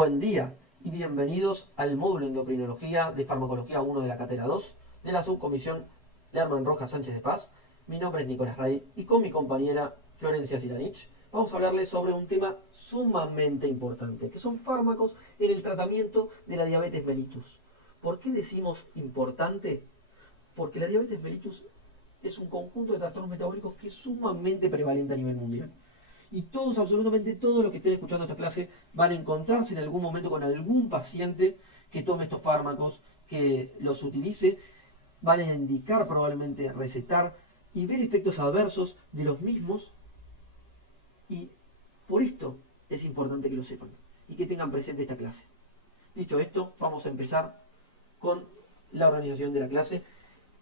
Buen día y bienvenidos al módulo Endocrinología de Farmacología 1 de la Cátedra 2 de la Subcomisión Lerman Rojas Sánchez de Paz. Mi nombre es Nicolás Rey y con mi compañera Florencia Zitanich vamos a hablarles sobre un tema sumamente importante, que son fármacos en el tratamiento de la diabetes mellitus. ¿Por qué decimos importante? Porque la diabetes mellitus es un conjunto de trastornos metabólicos que es sumamente prevalente a nivel mundial. Y todos, absolutamente todos los que estén escuchando esta clase van a encontrarse en algún momento con algún paciente que tome estos fármacos, que los utilice, van a indicar probablemente recetar y ver efectos adversos de los mismos. Y por esto es importante que lo sepan y que tengan presente esta clase. Dicho esto, vamos a empezar con la organización de la clase.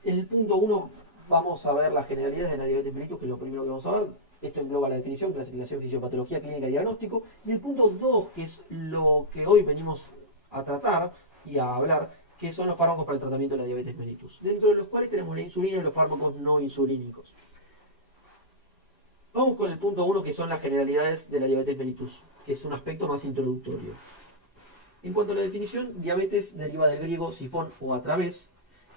En el punto 1 vamos a ver las generalidades de la diabetes mellitus, que es lo primero que vamos a ver. Esto engloba la definición, clasificación, fisiopatología, clínica y diagnóstico. Y el punto 2, que es lo que hoy venimos a tratar y a hablar, que son los fármacos para el tratamiento de la diabetes mellitus, dentro de los cuales tenemos la insulina y los fármacos no insulínicos. Vamos con el punto 1, que son las generalidades de la diabetes mellitus, que es un aspecto más introductorio. En cuanto a la definición, diabetes deriva del griego sifón o a través,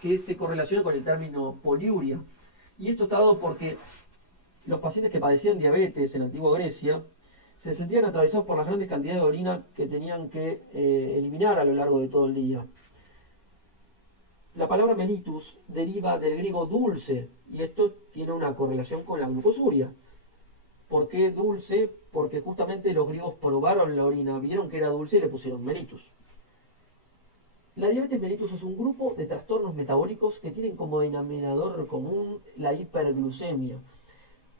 que se correlaciona con el término poliuria. Y esto está dado porque los pacientes que padecían diabetes en la antigua Grecia se sentían atravesados por las grandes cantidades de orina que tenían que eliminar a lo largo de todo el día. La palabra mellitus deriva del griego dulce, y esto tiene una correlación con la glucosuria. ¿Por qué dulce? Porque justamente los griegos probaron la orina, vieron que era dulce y le pusieron mellitus. La diabetes mellitus es un grupo de trastornos metabólicos que tienen como denominador común la hiperglucemia,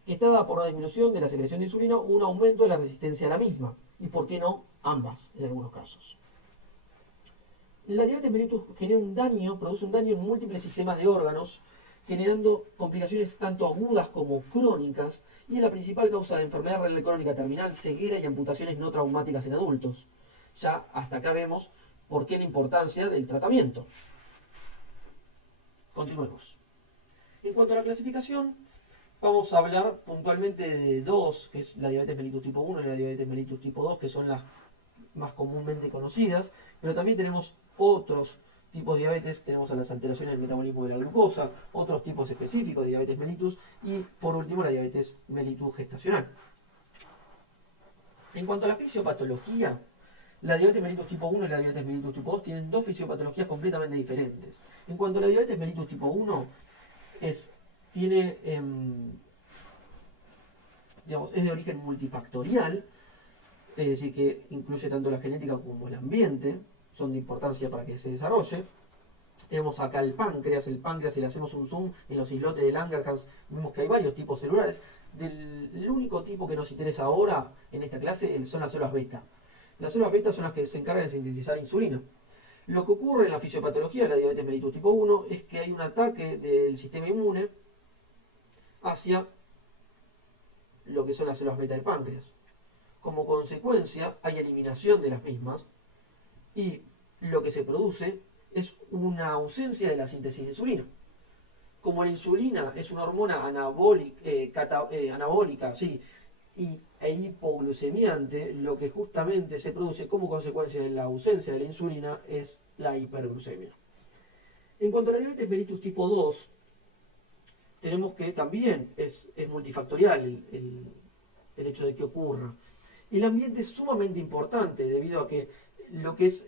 que está dada por una disminución de la secreción de insulina o un aumento de la resistencia a la misma. ¿Y por qué no ambas en algunos casos? La diabetes mellitus genera un daño, produce un daño en múltiples sistemas de órganos, generando complicaciones tanto agudas como crónicas, y es la principal causa de enfermedad renal crónica terminal, ceguera y amputaciones no traumáticas en adultos. Ya hasta acá vemos por qué la importancia del tratamiento. Continuemos. En cuanto a la clasificación, vamos a hablar puntualmente de dos, que es la diabetes mellitus tipo 1 y la diabetes mellitus tipo 2, que son las más comúnmente conocidas, pero también tenemos otros tipos de diabetes. Tenemos a las alteraciones del metabolismo de la glucosa, otros tipos específicos de diabetes mellitus y por último la diabetes mellitus gestacional. En cuanto a la fisiopatología, la diabetes mellitus tipo 1 y la diabetes mellitus tipo 2 tienen dos fisiopatologías completamente diferentes. En cuanto a la diabetes mellitus tipo 1, es de origen multifactorial, es decir, que incluye tanto la genética como el ambiente, son de importancia para que se desarrolle. Tenemos acá el páncreas, si le hacemos un zoom en los islotes de Langerhans, vemos que hay varios tipos celulares. El único tipo que nos interesa ahora en esta clase son las células beta. Las células beta son las que se encargan de sintetizar insulina. Lo que ocurre en la fisiopatología de la diabetes mellitus tipo 1 es que hay un ataque del sistema inmune hacia lo que son las células beta del páncreas. Como consecuencia, hay eliminación de las mismas y lo que se produce es una ausencia de la síntesis de insulina. Como la insulina es una hormona anabólica, e hipoglucemiante, lo que justamente se produce como consecuencia de la ausencia de la insulina es la hiperglucemia. En cuanto a la diabetes mellitus tipo 2, tenemos que también es multifactorial el hecho de que ocurra. El ambiente es sumamente importante debido a que lo que es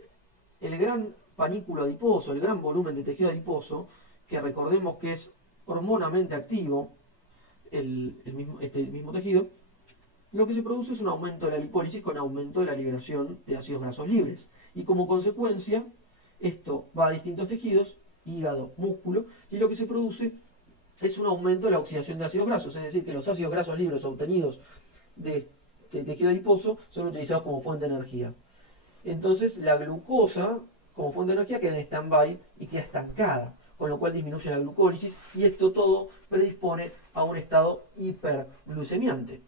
el gran panículo adiposo, el gran volumen de tejido adiposo, que recordemos que es hormonamente activo, este mismo tejido, lo que se produce es un aumento de la lipólisis con aumento de la liberación de ácidos grasos libres. Y como consecuencia, esto va a distintos tejidos, hígado, músculo, y lo que se produce es un aumento de la oxidación de ácidos grasos, es decir, que los ácidos grasos libres obtenidos de tejido adiposo son utilizados como fuente de energía. Entonces la glucosa como fuente de energía queda en stand-by y queda estancada, con lo cual disminuye la glucólisis y esto todo predispone a un estado hiperglucemiante.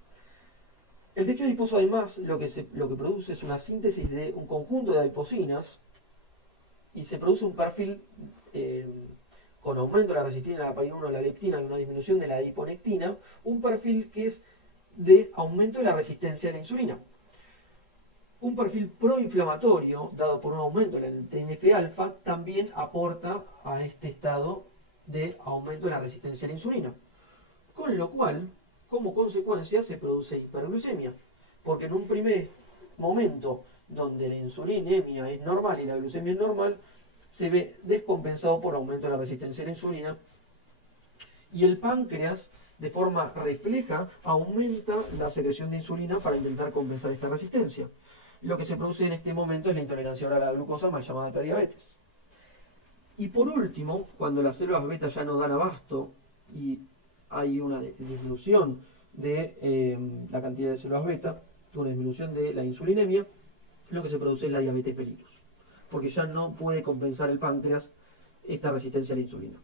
El tejido adiposo además lo que produce es una síntesis de un conjunto de adipocinas y se produce un perfil con aumento de la resistencia a la PAI1, la leptina y una disminución de la adiponectina, un perfil que es de aumento de la resistencia a la insulina. Un perfil proinflamatorio, dado por un aumento en el TNF-alfa, también aporta a este estado de aumento de la resistencia a la insulina. Con lo cual, como consecuencia, se produce hiperglucemia. Porque en un primer momento, donde la insulinemia es normal y la glucemia es normal, se ve descompensado por aumento de la resistencia a la insulina. Y el páncreas, de forma refleja, aumenta la secreción de insulina para intentar compensar esta resistencia. Lo que se produce en este momento es la intolerancia oral a la glucosa, mal llamada prediabetes. Y por último, cuando las células beta ya no dan abasto y hay una disminución de la cantidad de células beta, una disminución de la insulinemia, lo que se produce es la diabetes mellitus, porque ya no puede compensar el páncreas esta resistencia a la insulina.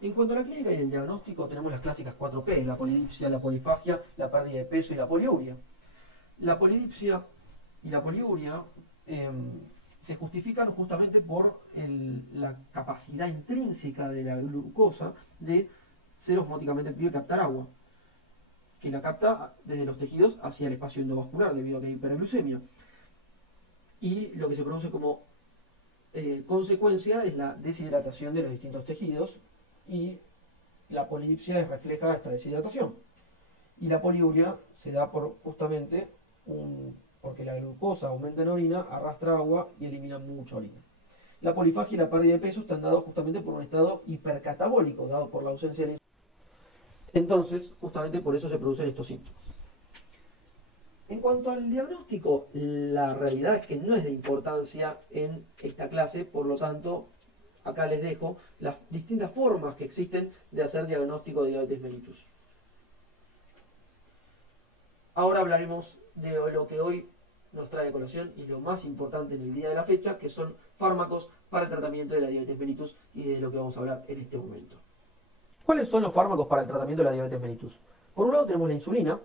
En cuanto a la clínica y el diagnóstico, tenemos las clásicas 4P, la polidipsia, la polifagia, la pérdida de peso y la poliuria. La polidipsia y la poliuria se justifican justamente por la capacidad intrínseca de la glucosa de ser osmóticamente activa y captar agua, que la capta desde los tejidos hacia el espacio endovascular debido a que hay hiperglucemia. Y lo que se produce como consecuencia es la deshidratación de los distintos tejidos, y la polidipsia refleja esta deshidratación. Y la poliuria se da por justamente porque la glucosa aumenta en orina, arrastra agua y elimina mucha orina. La polifagia y la pérdida de peso están dados justamente por un estado hipercatabólico, dado por la ausencia de insulina. Entonces, justamente por eso se producen estos síntomas. En cuanto al diagnóstico, la realidad es que no es de importancia en esta clase, por lo tanto, acá les dejo las distintas formas que existen de hacer diagnóstico de diabetes mellitus. Ahora hablaremos de lo que hoy nos trae a colación y lo más importante en el día de la fecha, que son fármacos para el tratamiento de la diabetes mellitus, y de lo que vamos a hablar en este momento. ¿Cuáles son los fármacos para el tratamiento de la diabetes mellitus? Por un lado tenemos la insulina,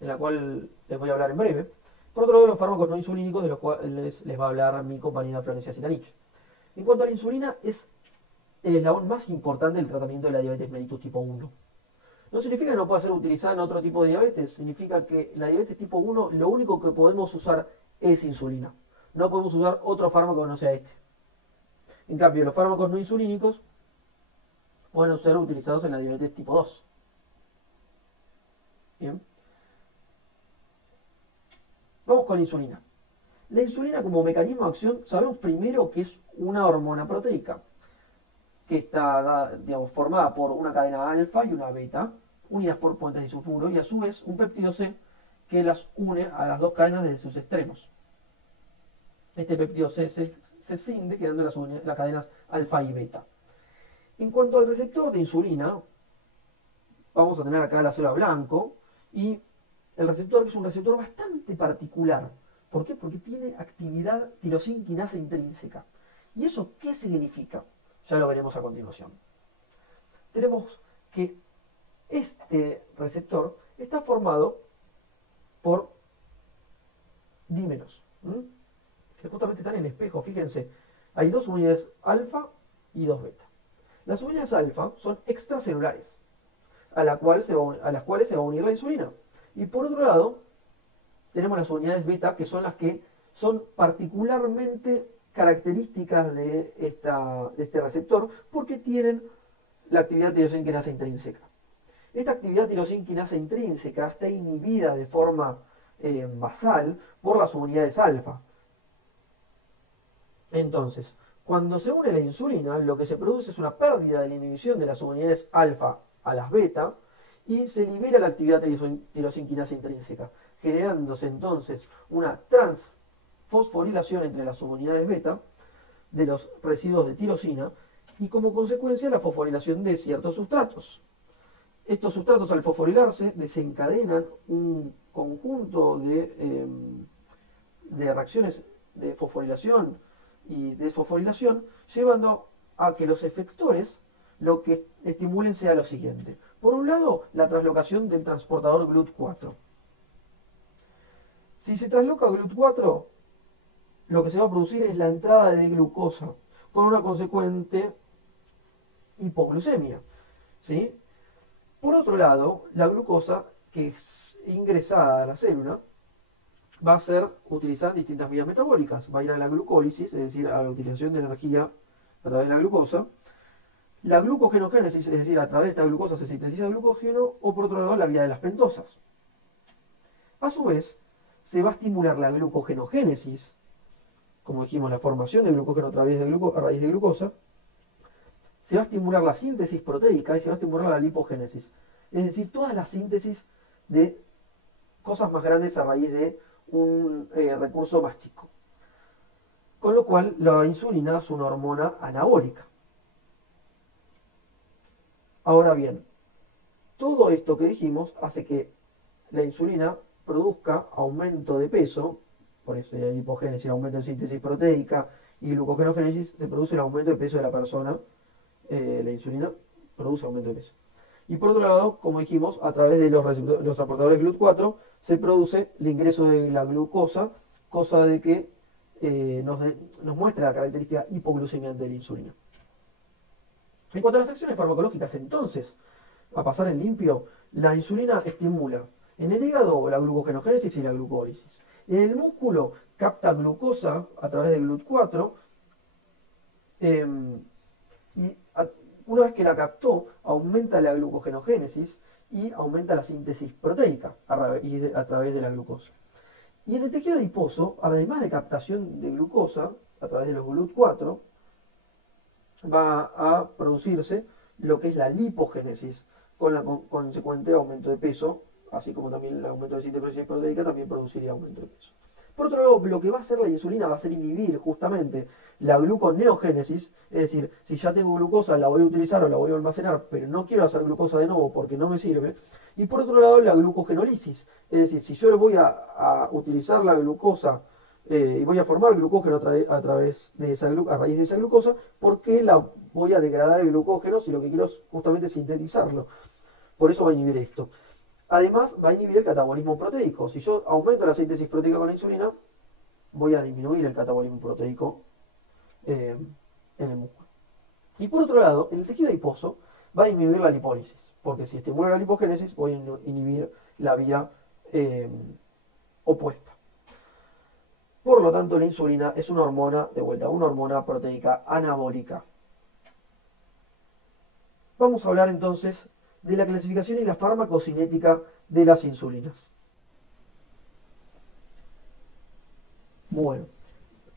de la cual les voy a hablar en breve. Por otro lado, los fármacos no insulínicos, de los cuales les va a hablar mi compañera Florencia Zitanich. En cuanto a la insulina, es el eslabón más importante del tratamiento de la diabetes mellitus tipo 1. No significa que no pueda ser utilizada en otro tipo de diabetes, significa que la diabetes tipo 1 lo único que podemos usar es insulina. No podemos usar otro fármaco que no sea este. En cambio, los fármacos no insulínicos pueden ser utilizados en la diabetes tipo 2. Bien. Vamos con la insulina. La insulina, como mecanismo de acción, sabemos primero que es una hormona proteica, que está, digamos, formada por una cadena alfa y una beta, unidas por puentes disulfuro, y a su vez un péptido C que las une a las dos cadenas desde sus extremos. Este péptido C se cinde, quedando las cadenas alfa y beta. En cuanto al receptor de insulina, vamos a tener acá la célula blanco, y el receptor es un receptor bastante particular. ¿Por qué? Porque tiene actividad tirosinquinasa intrínseca. ¿Y eso qué significa? Ya lo veremos a continuación. Tenemos que este receptor está formado por dímeros, que justamente están en espejo. Fíjense, hay dos unidades alfa y dos beta. Las unidades alfa son extracelulares, a las cuales se va a unir la insulina. Y por otro lado, tenemos las unidades beta, que son las que son particularmente características de este receptor, porque tienen la actividad tirosinquinasa intrínseca. Esta actividad tirosinquinasa intrínseca está inhibida de forma basal por las unidades alfa. Entonces, cuando se une la insulina, lo que se produce es una pérdida de la inhibición de las unidades alfa a las beta, y se libera la actividad tirosinquinasa intrínseca, generándose entonces una transfosforilación entre las subunidades beta de los residuos de tirosina, y como consecuencia la fosforilación de ciertos sustratos. Estos sustratos, al fosforilarse, desencadenan un conjunto de reacciones de fosforilación y desfosforilación, llevando a que los efectores lo que estimulen sea lo siguiente. Por un lado, la translocación del transportador GLUT4. Si se trasloca GLUT4, lo que se va a producir es la entrada de glucosa, con una consecuente hipoglucemia, ¿sí? Por otro lado, la glucosa que es ingresada a la célula va a ser utilizar distintas vías metabólicas. Va a ir a la glucólisis, es decir, a la utilización de energía a través de la glucosa. La glucogenogénesis, es decir, a través de esta glucosa se sintetiza glucógeno, o por otro lado la vía de las pentosas. A su vez, se va a estimular la glucogenogénesis, como dijimos, la formación de glucógeno a raíz de glucosa. Se va a estimular la síntesis proteica y se va a estimular la lipogénesis. Es decir, toda la síntesis de cosas más grandes a raíz de un recurso más chico. Con lo cual, la insulina es una hormona anabólica. Ahora bien, todo esto que dijimos hace que la insulina produzca aumento de peso, por eso en la lipogénesis, aumento de síntesis proteica, y glucogenogénesis se produce el aumento de peso de la persona. La insulina produce aumento de peso. Y por otro lado, como dijimos, a través de los transportadores GLUT4 se produce el ingreso de la glucosa, cosa de que nos muestra la característica hipoglucemiante de la insulina. En cuanto a las acciones farmacológicas, entonces, a pasar en limpio, la insulina estimula en el hígado la glucogenogénesis y la glucólisis. En el músculo capta glucosa a través de GLUT4 y una vez que la captó, aumenta la glucogenogénesis y aumenta la síntesis proteica a través de la glucosa. Y en el tejido adiposo, además de captación de glucosa a través de los GLUT4, va a producirse lo que es la lipogénesis, con la consecuente aumento de peso, así como también el aumento de síntesis proteica también produciría aumento de peso. Por otro lado, lo que va a hacer la insulina va a ser inhibir justamente la gluconeogénesis, es decir, si ya tengo glucosa la voy a utilizar o la voy a almacenar, pero no quiero hacer glucosa de nuevo porque no me sirve. Y por otro lado, la glucogenólisis, es decir, si yo voy a utilizar la glucosa y voy a formar glucógeno a raíz de esa glucosa, ¿por qué la voy a degradar el glucógeno si lo que quiero es justamente sintetizarlo? Por eso va a inhibir esto. Además, va a inhibir el catabolismo proteico. Si yo aumento la síntesis proteica con la insulina, voy a disminuir el catabolismo proteico en el músculo. Y por otro lado, en el tejido adiposo va a disminuir la lipólisis, porque si estimulo la lipogénesis, voy a inhibir la vía opuesta. Por lo tanto, la insulina es una hormona, de vuelta, una hormona proteica anabólica. Vamos a hablar entonces de la clasificación y la farmacocinética de las insulinas. Bueno,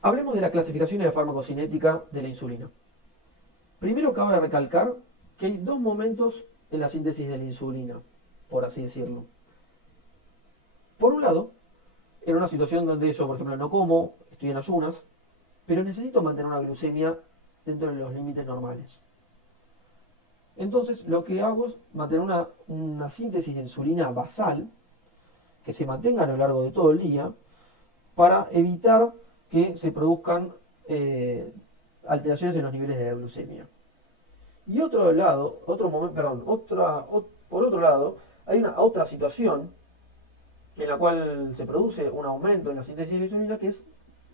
hablemos de la clasificación y la farmacocinética de la insulina. Primero cabe recalcar que hay dos momentos en la síntesis de la insulina, por así decirlo. Por un lado, en una situación donde yo, por ejemplo, no como, estoy en ayunas, pero necesito mantener una glucemia dentro de los límites normales. Entonces, lo que hago es mantener una síntesis de insulina basal que se mantenga a lo largo de todo el día para evitar que se produzcan alteraciones en los niveles de la glucemia. Y por otro lado, hay una otra situación en la cual se produce un aumento en la síntesis de insulina, que es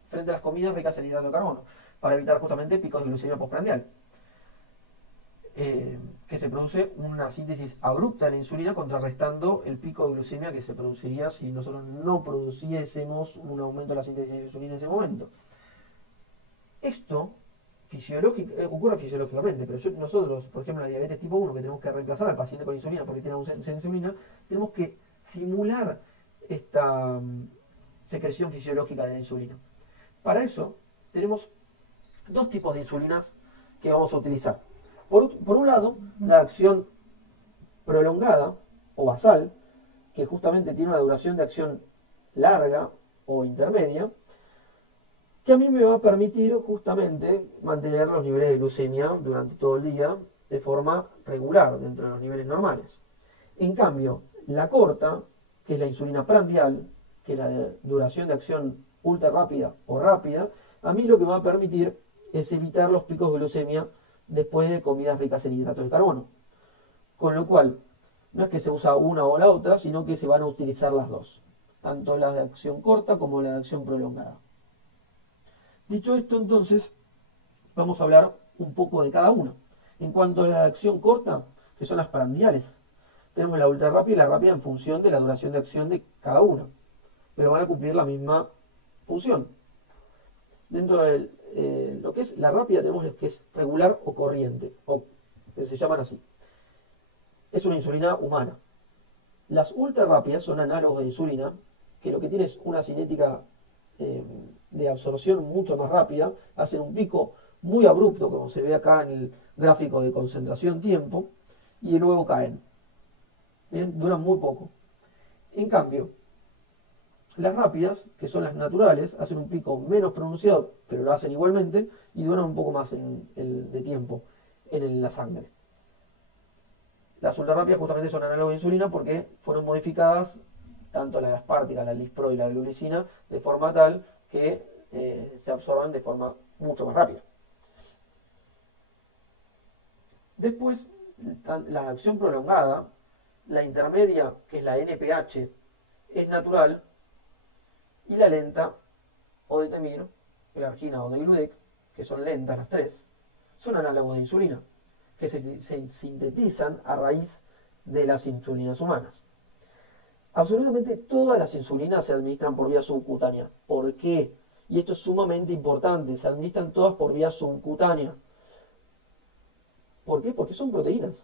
frente a las comidas ricas en hidrato de carbono, para evitar justamente picos de glucemia postprandial. Que se produce una síntesis abrupta de la insulina contrarrestando el pico de glucemia que se produciría si nosotros no produciésemos un aumento de la síntesis de insulina en ese momento. Esto ocurre fisiológicamente, pero nosotros, por ejemplo, en la diabetes tipo 1, que tenemos que reemplazar al paciente con insulina porque tiene ausencia de insulina, tenemos que simular esta secreción fisiológica de la insulina. Para eso tenemos dos tipos de insulinas que vamos a utilizar. Por un lado, la acción prolongada o basal, que justamente tiene una duración de acción larga o intermedia, que a mí me va a permitir justamente mantener los niveles de glucemia durante todo el día de forma regular, dentro de los niveles normales. En cambio, la corta, que es la insulina prandial, que es la duración de acción ultra rápida o rápida, a mí lo que me va a permitir es evitar los picos de glucemia después de comidas ricas en hidratos de carbono. Con lo cual, no es que se usa una o la otra, sino que se van a utilizar las dos, tanto la de acción corta como la de acción prolongada. Dicho esto, entonces, vamos a hablar un poco de cada una. En cuanto a la de acción corta, que son las prandiales, tenemos la ultra rápida y la rápida en función de la duración de acción de cada una. pero van a cumplir la misma función. Dentro de lo que es la rápida tenemos lo que es regular o corriente, o que se llaman así. Es una insulina humana. Las ultra rápidas son análogos de insulina, que lo que tiene es una cinética de absorción mucho más rápida, hacen un pico muy abrupto, como se ve acá en el gráfico de concentración-tiempo, y luego caen. Bien, duran muy poco. En cambio, las rápidas, que son las naturales, hacen un pico menos pronunciado, pero lo hacen igualmente, y duran un poco más de tiempo en la sangre. Las ultra rápidas justamente son análogos de insulina porque fueron modificadas, tanto la aspartica, la lispro y la glulicina, de forma tal que se absorban de forma mucho más rápida. Después, la acción prolongada, la intermedia, que es la NPH, es natural, y la lenta, o de Temir, Glargina o de Gludec, que son lentas las tres, son análogos de insulina, que se sintetizan a raíz de las insulinas humanas. Absolutamente todas las insulinas se administran por vía subcutánea. ¿Por qué? Y esto es sumamente importante, se administran todas por vía subcutánea. ¿Por qué? Porque son proteínas.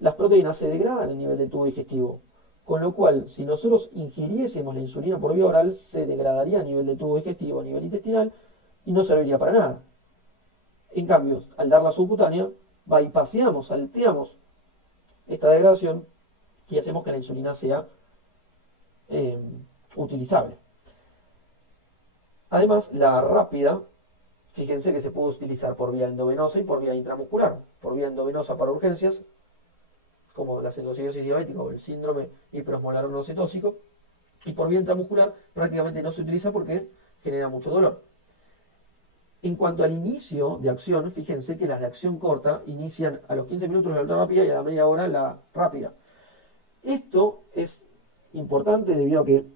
Las proteínas se degradan a nivel del tubo digestivo, con lo cual, si nosotros ingiriésemos la insulina por vía oral, se degradaría a nivel del tubo digestivo, a nivel intestinal, y no serviría para nada. En cambio, al dar la subcutánea, bypaseamos, salteamos esta degradación y hacemos que la insulina sea utilizable. Además, la rápida, fíjense que se puede utilizar por vía endovenosa y por vía intramuscular. Por vía endovenosa para urgencias, como la cetocidosis diabética o el síndrome hiperosmolar ornocitóxico, y por vía intramuscular prácticamente no se utiliza porque genera mucho dolor. En cuanto al inicio de acción, fíjense que las de acción corta inician a los 15 minutos la ultra rápida y a la media hora la rápida. Esto es importante debido a que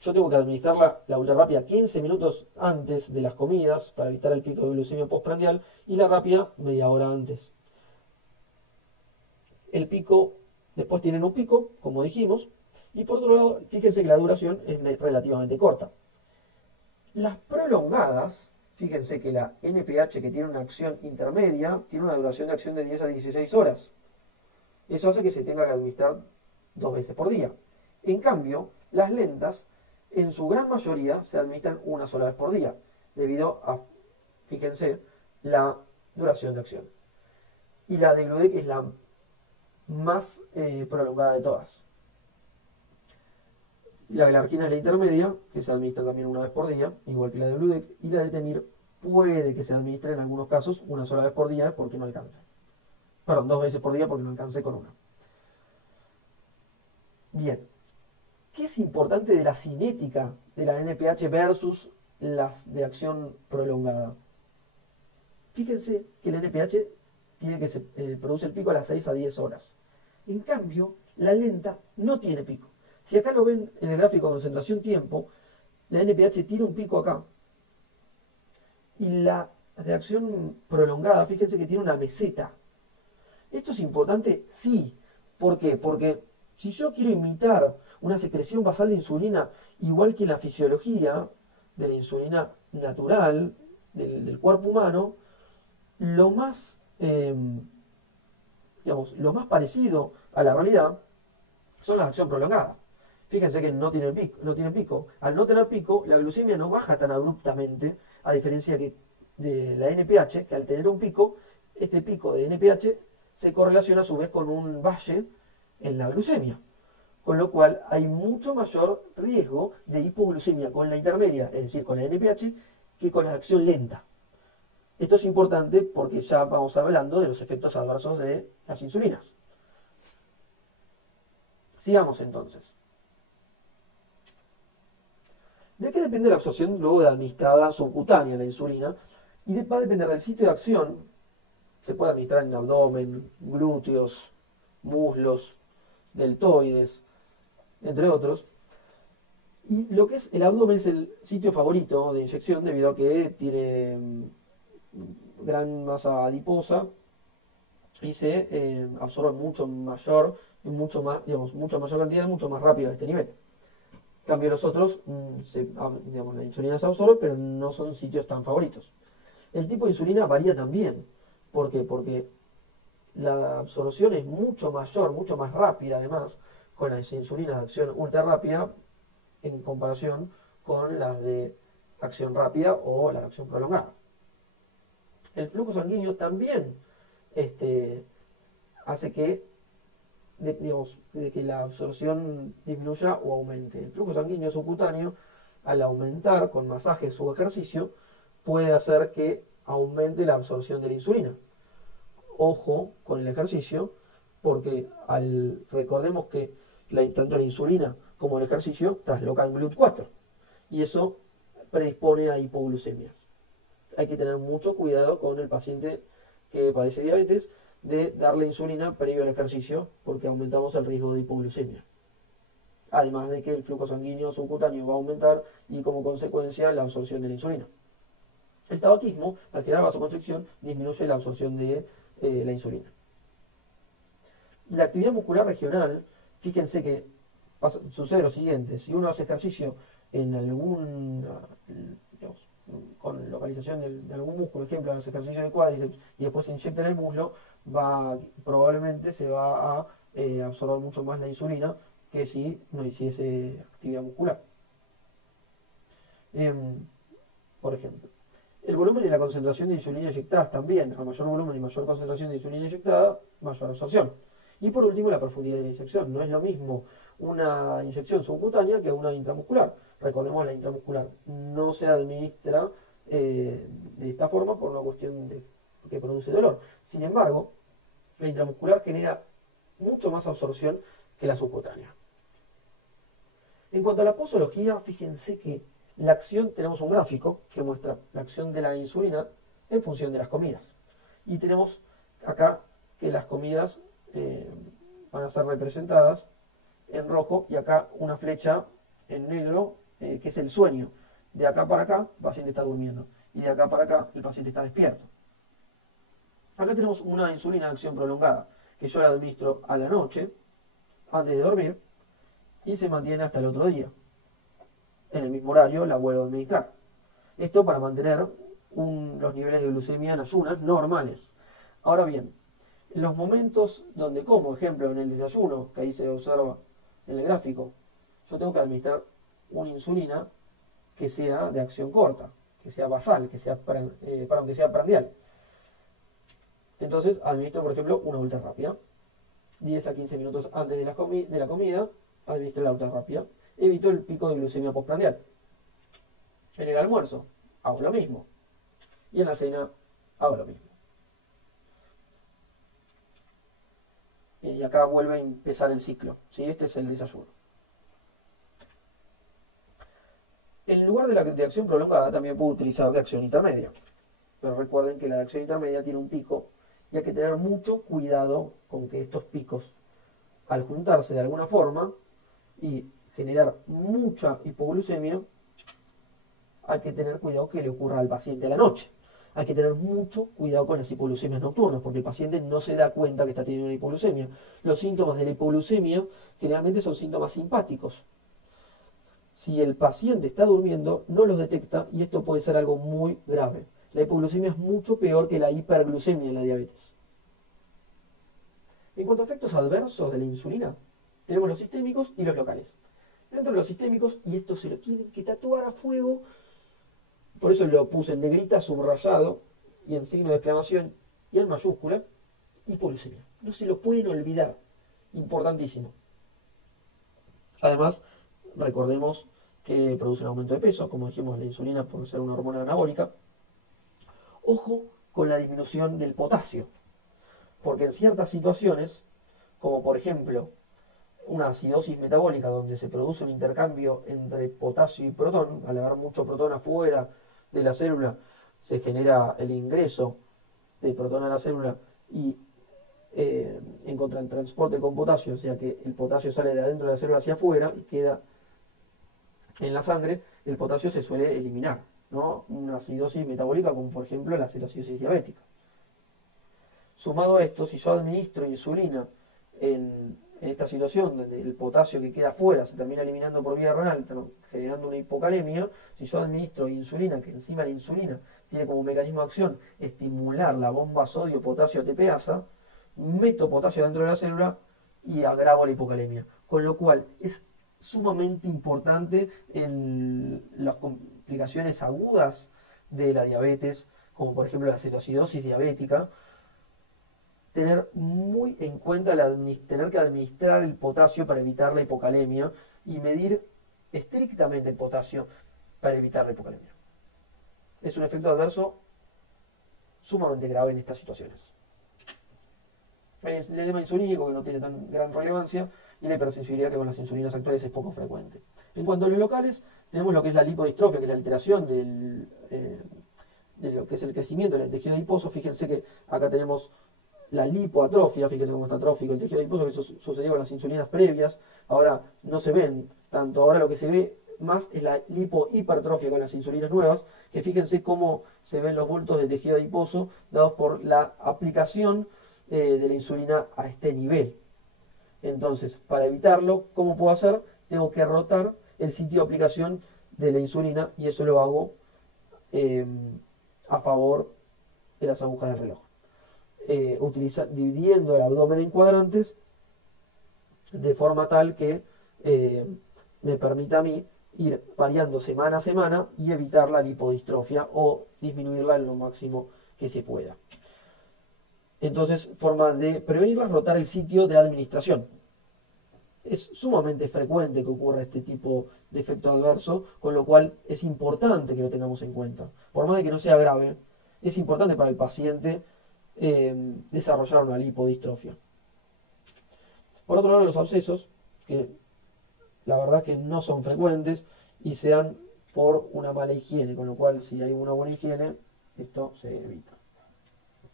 yo tengo que administrar la ultra rápida 15 minutos antes de las comidas para evitar el pico de glucemia postprandial y la rápida media hora antes. El pico, después tienen un pico, como dijimos, y por otro lado, fíjense que la duración es relativamente corta. Las prolongadas, fíjense que la NPH, que tiene una acción intermedia, tiene una duración de acción de 10 a 16 horas. Eso hace que se tenga que administrar 2 veces por día. En cambio, las lentas, en su gran mayoría, se administran una sola vez por día, debido a, fíjense, la duración de acción. Y la de Gludec es la más prolongada de todas. La glargina es la intermedia, que se administra también una vez por día, igual que la de Gludec, y la de Temir puede que se administre en algunos casos una sola vez por día porque no alcanza. Perdón, 2 veces por día porque no alcancé con una. Bien, ¿qué es importante de la cinética de la NPH versus las de acción prolongada? Fíjense que la NPH tiene que se produce el pico a las 6 a 10 horas. En cambio, la lenta no tiene pico. Si acá lo ven en el gráfico de concentración-tiempo, la NPH tiene un pico acá. Y la de acción prolongada, fíjense que tiene una meseta. ¿Esto es importante? Sí. ¿Por qué? Porque si yo quiero imitar una secreción basal de insulina, igual que la fisiología de la insulina natural del cuerpo humano, lo más, lo más parecido a la realidad son las de acción prolongada. Fíjense que no tiene pico. Al no tener pico, la glucemia no baja tan abruptamente, a diferencia de la NPH, que al tener un pico, este pico de NPH se correlaciona a su vez con un valle en la glucemia. Con lo cual hay mucho mayor riesgo de hipoglucemia con la intermedia, es decir, con la NPH, que con la acción lenta. Esto es importante porque ya vamos hablando de los efectos adversos de las insulinas. Sigamos entonces. ¿De qué depende la absorción luego de administrada subcutánea la insulina? Y va a depender del sitio de acción. Se puede administrar en abdomen, glúteos, muslos, deltoides, entre otros. Y lo que es el abdomen es el sitio favorito de inyección debido a que tiene gran masa adiposa y se absorbe mucho mayor, mucho mayor cantidad, mucho más rápido a este nivel. En cambio los otros, digamos, la insulina se absorbe, pero no son sitios tan favoritos. El tipo de insulina varía también. ¿Por qué? Porque la absorción es mucho mayor, mucho más rápida además, con las insulinas de acción ultra rápida en comparación con las de acción rápida o la de acción prolongada. El flujo sanguíneo también hace que, digamos, de que la absorción disminuya o aumente. El flujo sanguíneo subcutáneo, al aumentar con masajes o ejercicio, puede hacer que aumente la absorción de la insulina. Ojo con el ejercicio, porque recordemos que tanto la insulina como el ejercicio traslocan GLUT4 y eso predispone a hipoglucemias. Hay que tener mucho cuidado con el paciente que padece diabetes de darle insulina previo al ejercicio porque aumentamos el riesgo de hipoglucemia. Además de que el flujo sanguíneo subcutáneo va a aumentar y como consecuencia la absorción de la insulina. El tabaquismo, al generar vasoconstricción, disminuye la absorción de la insulina. La actividad muscular regional, fíjense que sucede lo siguiente: si uno hace ejercicio en algún, digamos, con localización de algún músculo, por ejemplo, hace ejercicio de cuádriceps y después se inyecta en el muslo, probablemente se va a absorber mucho más la insulina que si no hiciese actividad muscular. Por ejemplo, el volumen y la concentración de insulina inyectada también. A mayor volumen y mayor concentración de insulina inyectada, mayor absorción. Y por último, la profundidad de la inyección. No es lo mismo una inyección subcutánea que una intramuscular. Recordemos, la intramuscular no se administra de esta forma por una cuestión de que produce dolor. Sin embargo, la intramuscular genera mucho más absorción que la subcutánea. En cuanto a la posología, fíjense que la acción, tenemos un gráfico que muestra la acción de la insulina en función de las comidas. Y tenemos acá que las comidas van a ser representadas en rojo y acá una flecha en negro que es el sueño. De acá para acá el paciente está durmiendo y de acá para acá el paciente está despierto. Acá tenemos una insulina de acción prolongada que yo la administro a la noche antes de dormir y se mantiene hasta el otro día. En el mismo horario la vuelvo a administrar. Esto para mantener los niveles de glucemia en ayunas normales. Ahora bien, en los momentos donde como, ejemplo en el desayuno, que ahí se observa en el gráfico, yo tengo que administrar una insulina que sea de acción corta, que sea basal, que sea prandial. Entonces administro, por ejemplo, una ultra rápida. 10 a 15 minutos antes de la comida, administro la ultra rápida. Evito el pico de glucemia postprandial. En el almuerzo, hago lo mismo. Y en la cena, hago lo mismo. Y acá vuelve a empezar el ciclo. ¿Sí? Este es el desayuno. En lugar de acción prolongada, también puedo utilizar de acción intermedia. Pero recuerden que la de acción intermedia tiene un pico y hay que tener mucho cuidado con que estos picos, al juntarse de alguna forma y generar mucha hipoglucemia, hay que tener cuidado que le ocurra al paciente a la noche. Hay que tener mucho cuidado con las hipoglucemias nocturnas, porque el paciente no se da cuenta que está teniendo una hipoglucemia. Los síntomas de la hipoglucemia generalmente son síntomas simpáticos. Si el paciente está durmiendo, no los detecta y esto puede ser algo muy grave. La hipoglucemia es mucho peor que la hiperglucemia en la diabetes. En cuanto a efectos adversos de la insulina, tenemos los sistémicos y los locales. Dentro de los sistémicos, y esto se lo tienen que tatuar a fuego, por eso lo puse en negrita, subrayado, y en signo de exclamación, y en mayúscula, hipoglucemia. No se lo pueden olvidar. Importantísimo. Además, recordemos que produce un aumento de peso, como dijimos, la insulina por ser una hormona anabólica. Ojo con la disminución del potasio, porque en ciertas situaciones, como por ejemplo una acidosis metabólica donde se produce un intercambio entre potasio y protón, al haber mucho protón afuera de la célula, se genera el ingreso de protón a la célula y en contra el transporte con potasio, o sea que el potasio sale de adentro de la célula hacia afuera y queda en la sangre, el potasio se suele eliminar, ¿no? Una acidosis metabólica como por ejemplo la acidosis diabética. Sumado a esto, si yo administro insulina en en esta situación donde el potasio que queda afuera se termina eliminando por vía renal, generando una hipocalemia, si yo administro insulina, que encima la insulina tiene como mecanismo de acción estimular la bomba sodio-potasio ATPasa, meto potasio dentro de la célula y agravo la hipocalemia. Con lo cual es sumamente importante en las complicaciones agudas de la diabetes, como por ejemplo la cetoacidosis diabética, tener muy en cuenta tener que administrar el potasio para evitar la hipocalemia y medir estrictamente el potasio para evitar la hipocalemia. Es un efecto adverso sumamente grave en estas situaciones. El edema insulínico, que no tiene tan gran relevancia, y la hipersensibilidad, que con las insulinas actuales es poco frecuente. En cuanto a los locales, tenemos lo que es la lipodistrofia, que es la alteración de lo que es el crecimiento del tejido adiposo. Fíjense que acá tenemos la lipoatrofia, fíjense cómo está atrófico el tejido adiposo, que eso sucedió con las insulinas previas. Ahora no se ven tanto, ahora lo que se ve más es la lipohipertrofia con las insulinas nuevas, que fíjense cómo se ven los bultos del tejido adiposo dados por la aplicación de la insulina a este nivel. Entonces, para evitarlo, ¿cómo puedo hacer? Tengo que rotar el sitio de aplicación de la insulina, y eso lo hago a favor de las agujas del reloj. Dividiendo el abdomen en cuadrantes de forma tal que me permita a mí ir variando semana a semana y evitar la lipodistrofia o disminuirla en lo máximo que se pueda. Entonces, forma de prevenirla es rotar el sitio de administración. Es sumamente frecuente que ocurra este tipo de efecto adverso, con lo cual es importante que lo tengamos en cuenta. Por más de que no sea grave, es importante para el paciente desarrollar una lipodistrofia. Por otro lado, los abscesos, que la verdad que no son frecuentes y se dan por una mala higiene, con lo cual si hay una buena higiene, esto se evita.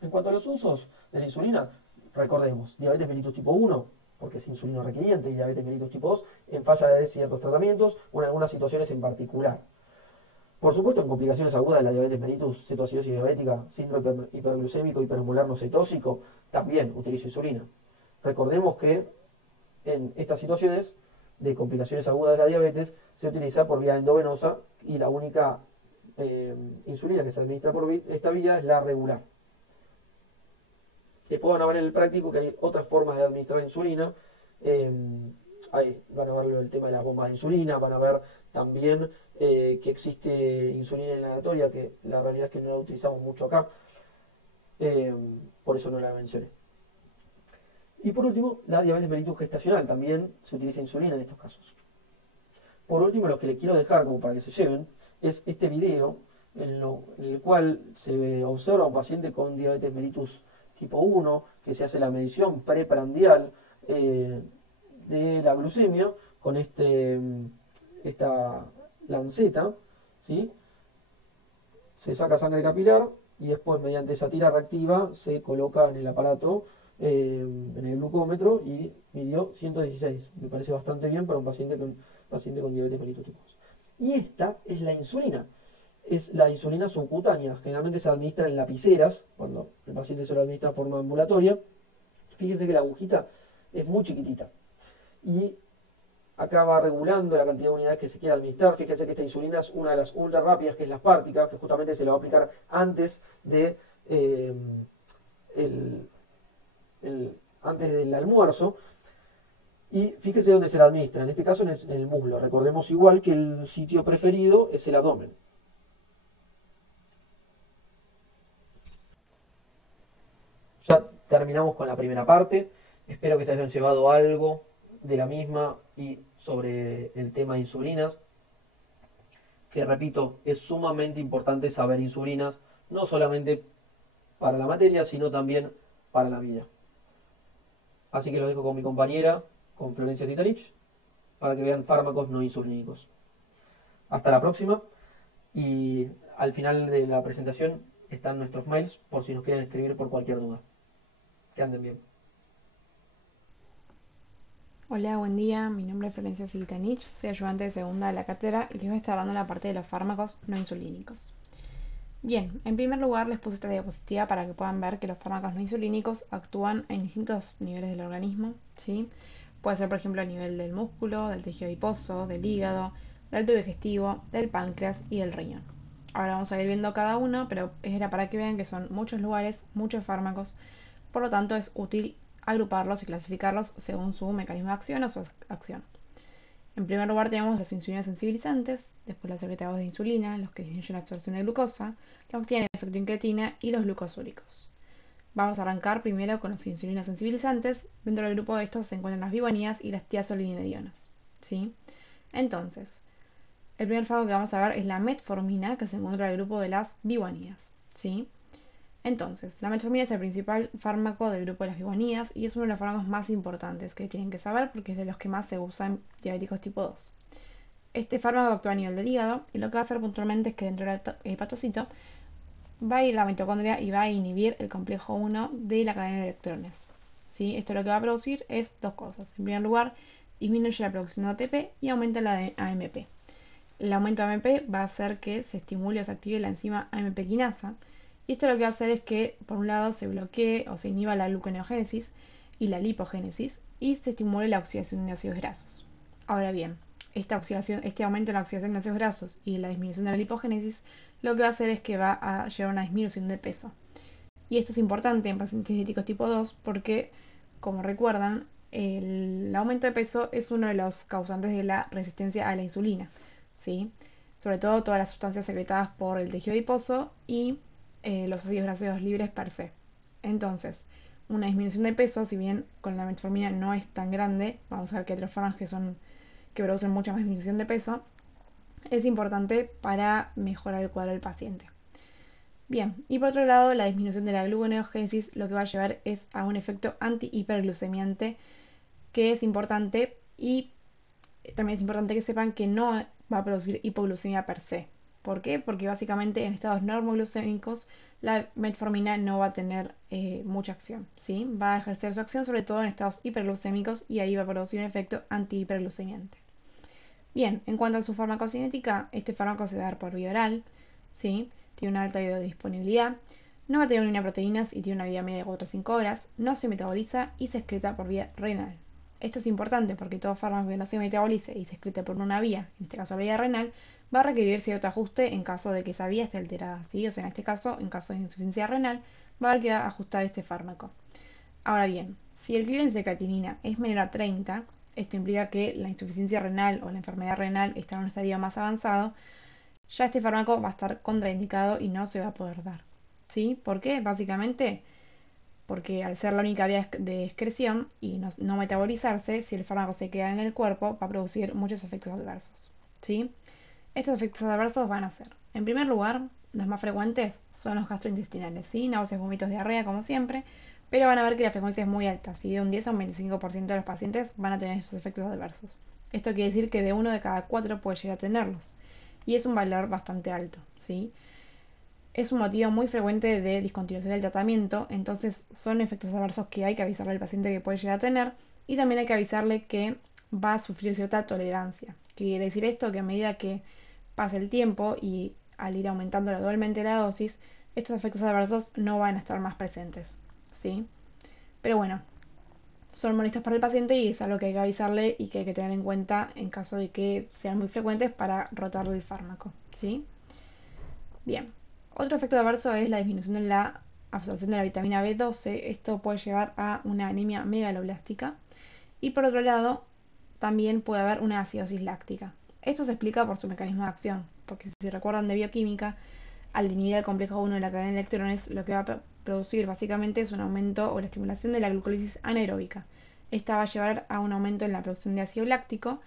En cuanto a los usos de la insulina, recordemos, diabetes mellitus tipo 1, porque es insulino requiriente, y diabetes mellitus tipo 2 en falla de ciertos tratamientos o en algunas situaciones en particular. Por supuesto, en complicaciones agudas de la diabetes mellitus, cetoacidosis diabética, síndrome hiperglucémico, hipermolar no cetósico, también utilizo insulina. Recordemos que en estas situaciones de complicaciones agudas de la diabetes se utiliza por vía endovenosa, y la única insulina que se administra por esta vía es la regular. Después van a ver en el práctico que hay otras formas de administrar insulina. Van a ver el tema de las bombas de insulina, van a ver también que existe insulina inhalatoria, que la realidad es que no la utilizamos mucho acá, por eso no la mencioné. Y por último, la diabetes mellitus gestacional, también se utiliza insulina en estos casos. Por último, lo que les quiero dejar como para que se lleven es este video en el cual se observa a un paciente con diabetes mellitus tipo 1, que se hace la medición preprandial de la glucemia con esta lanceta, ¿sí? Se saca sangre capilar y después mediante esa tira reactiva se coloca en el aparato, en el glucómetro, y midió 116. Me parece bastante bien para un paciente con diabetes mellitus tipo 2. Y esta es la insulina. Es la insulina subcutánea. Generalmente se administra en lapiceras, cuando el paciente se lo administra de forma ambulatoria. Fíjense que la agujita es muy chiquitita. Y acá va regulando la cantidad de unidades que se quiere administrar. Fíjense que esta insulina es una de las ultra rápidas, que es la Spártica, que justamente se la va a aplicar antes antes del almuerzo. Y fíjense dónde se la administra. En este caso en el muslo. Recordemos igual que el sitio preferido es el abdomen. Ya terminamos con la primera parte. Espero que se hayan llevado algo de la misma y sobre el tema de insulinas, que repito, es sumamente importante saber insulinas, no solamente para la materia, sino también para la vida. Así que los dejo con mi compañera, con Florencia Zitanich, para que vean fármacos no insulínicos. Hasta la próxima, y al final de la presentación están nuestros mails por si nos quieren escribir por cualquier duda. Que anden bien. Hola, buen día. Mi nombre es Florencia Siltanich, soy ayudante de segunda de la cátedra y les voy a estar dando la parte de los fármacos no insulínicos. Bien, en primer lugar les puse esta diapositiva para que puedan ver que los fármacos no insulínicos actúan en distintos niveles del organismo, ¿sí? Puede ser, por ejemplo, a nivel del músculo, del tejido adiposo, del hígado, del tubo digestivo, del páncreas y del riñón. Ahora vamos a ir viendo cada uno, pero era para que vean que son muchos lugares, muchos fármacos, por lo tanto es útil agruparlos y clasificarlos según su mecanismo de acción o su acción. En primer lugar tenemos los insulinos sensibilizantes, después los secretadores de insulina, los que disminuyen la absorción de glucosa, los que tienen efecto incretina y los glucosúricos. Vamos a arrancar primero con los insulinos sensibilizantes. Dentro del grupo de estos se encuentran las bibonías y las tiazolinidionas, ¿sí? Entonces, el primer fármaco que vamos a ver es la metformina, que se encuentra en el grupo de las bibonías, ¿sí? Entonces, la metformina es el principal fármaco del grupo de las bibonías y es uno de los fármacos más importantes que tienen que saber porque es de los que más se usan en diabéticos tipo 2. Este fármaco actúa a nivel del hígado y lo que va a hacer puntualmente es que dentro del hepatocito va a ir a la mitocondria y va a inhibir el complejo 1 de la cadena de electrones, ¿sí? Esto lo que va a producir es dos cosas. En primer lugar, disminuye la producción de ATP y aumenta la de AMP. El aumento de AMP va a hacer que se estimule o se active la enzima AMP quinasa. Y esto lo que va a hacer es que, por un lado, se bloquee o se inhiba la gluconeogénesis y la lipogénesis y se estimule la oxidación de ácidos grasos. Ahora bien, este aumento en la oxidación de ácidos grasos y la disminución de la lipogénesis lo que va a hacer es que va a llevar a una disminución de peso. Y esto es importante en pacientes diabéticos tipo 2 porque, como recuerdan, el aumento de peso es uno de los causantes de la resistencia a la insulina, ¿sí? Sobre todo todas las sustancias secretadas por el tejido adiposo y los ácidos grasos libres per se. Entonces, una disminución de peso, si bien con la metformina no es tan grande, vamos a ver que hay otros fármacos que producen mucha más disminución de peso, es importante para mejorar el cuadro del paciente. Bien, y por otro lado, la disminución de la gluconeogénesis lo que va a llevar es a un efecto antihiperglucemiante que es importante y también es importante que sepan que no va a producir hipoglucemia per se. ¿Por qué? Porque básicamente en estados normoglucémicos la metformina no va a tener mucha acción, ¿sí? Va a ejercer su acción sobre todo en estados hiperglucémicos y ahí va a producir un efecto antihiperglucemiante. Bien, en cuanto a su farmacocinética, este fármaco se va a dar por vía oral, ¿sí? Tiene una alta biodisponibilidad, no va a tener unidad de proteínas y tiene una vida media de 4 a 5 horas, no se metaboliza y se excreta por vía renal. Esto es importante porque todo fármaco que no se metabolice y se excrete por una vía, en este caso la vía renal, va a requerir cierto ajuste en caso de que esa vía esté alterada, ¿sí? O sea, en este caso, en caso de insuficiencia renal, va a haber que ajustar este fármaco. Ahora bien, si el clearance de creatinina es menor a 30, esto implica que la insuficiencia renal o la enfermedad renal está en un estadio más avanzado, ya este fármaco va a estar contraindicado y no se va a poder dar. ¿Sí? ¿Por qué? Básicamente porque al ser la única vía de excreción y no metabolizarse, si el fármaco se queda en el cuerpo, va a producir muchos efectos adversos. ¿Sí? Estos efectos adversos van a ser, en primer lugar, los más frecuentes son los gastrointestinales, ¿sí? Náuseas, vómitos, diarrea, como siempre, pero van a ver que la frecuencia es muy alta, ¿sí? De un 10 a un 25% de los pacientes van a tener estos efectos adversos. Esto quiere decir que de uno de cada 4 puede llegar a tenerlos, y es un valor bastante alto, ¿sí? Es un motivo muy frecuente de discontinuación del tratamiento, entonces son efectos adversos que hay que avisarle al paciente que puede llegar a tener, y también hay que avisarle que va a sufrir cierta tolerancia. ¿Qué quiere decir esto? Que a medida que pasa el tiempo y al ir aumentando gradualmente la dosis, estos efectos adversos no van a estar más presentes, ¿sí? Pero bueno, son molestos para el paciente y es algo que hay que avisarle y que hay que tener en cuenta en caso de que sean muy frecuentes para rotarle el fármaco, ¿sí? Bien, otro efecto adverso es la disminución de la absorción de la vitamina B12. Esto puede llevar a una anemia megaloblástica. Y por otro lado, también puede haber una acidosis láctica. Esto se explica por su mecanismo de acción, porque si recuerdan de bioquímica, al inhibir el complejo 1 de la cadena de electrones, lo que va a producir básicamente es un aumento o la estimulación de la glucólisis anaeróbica. Esta va a llevar a un aumento en la producción de ácido láctico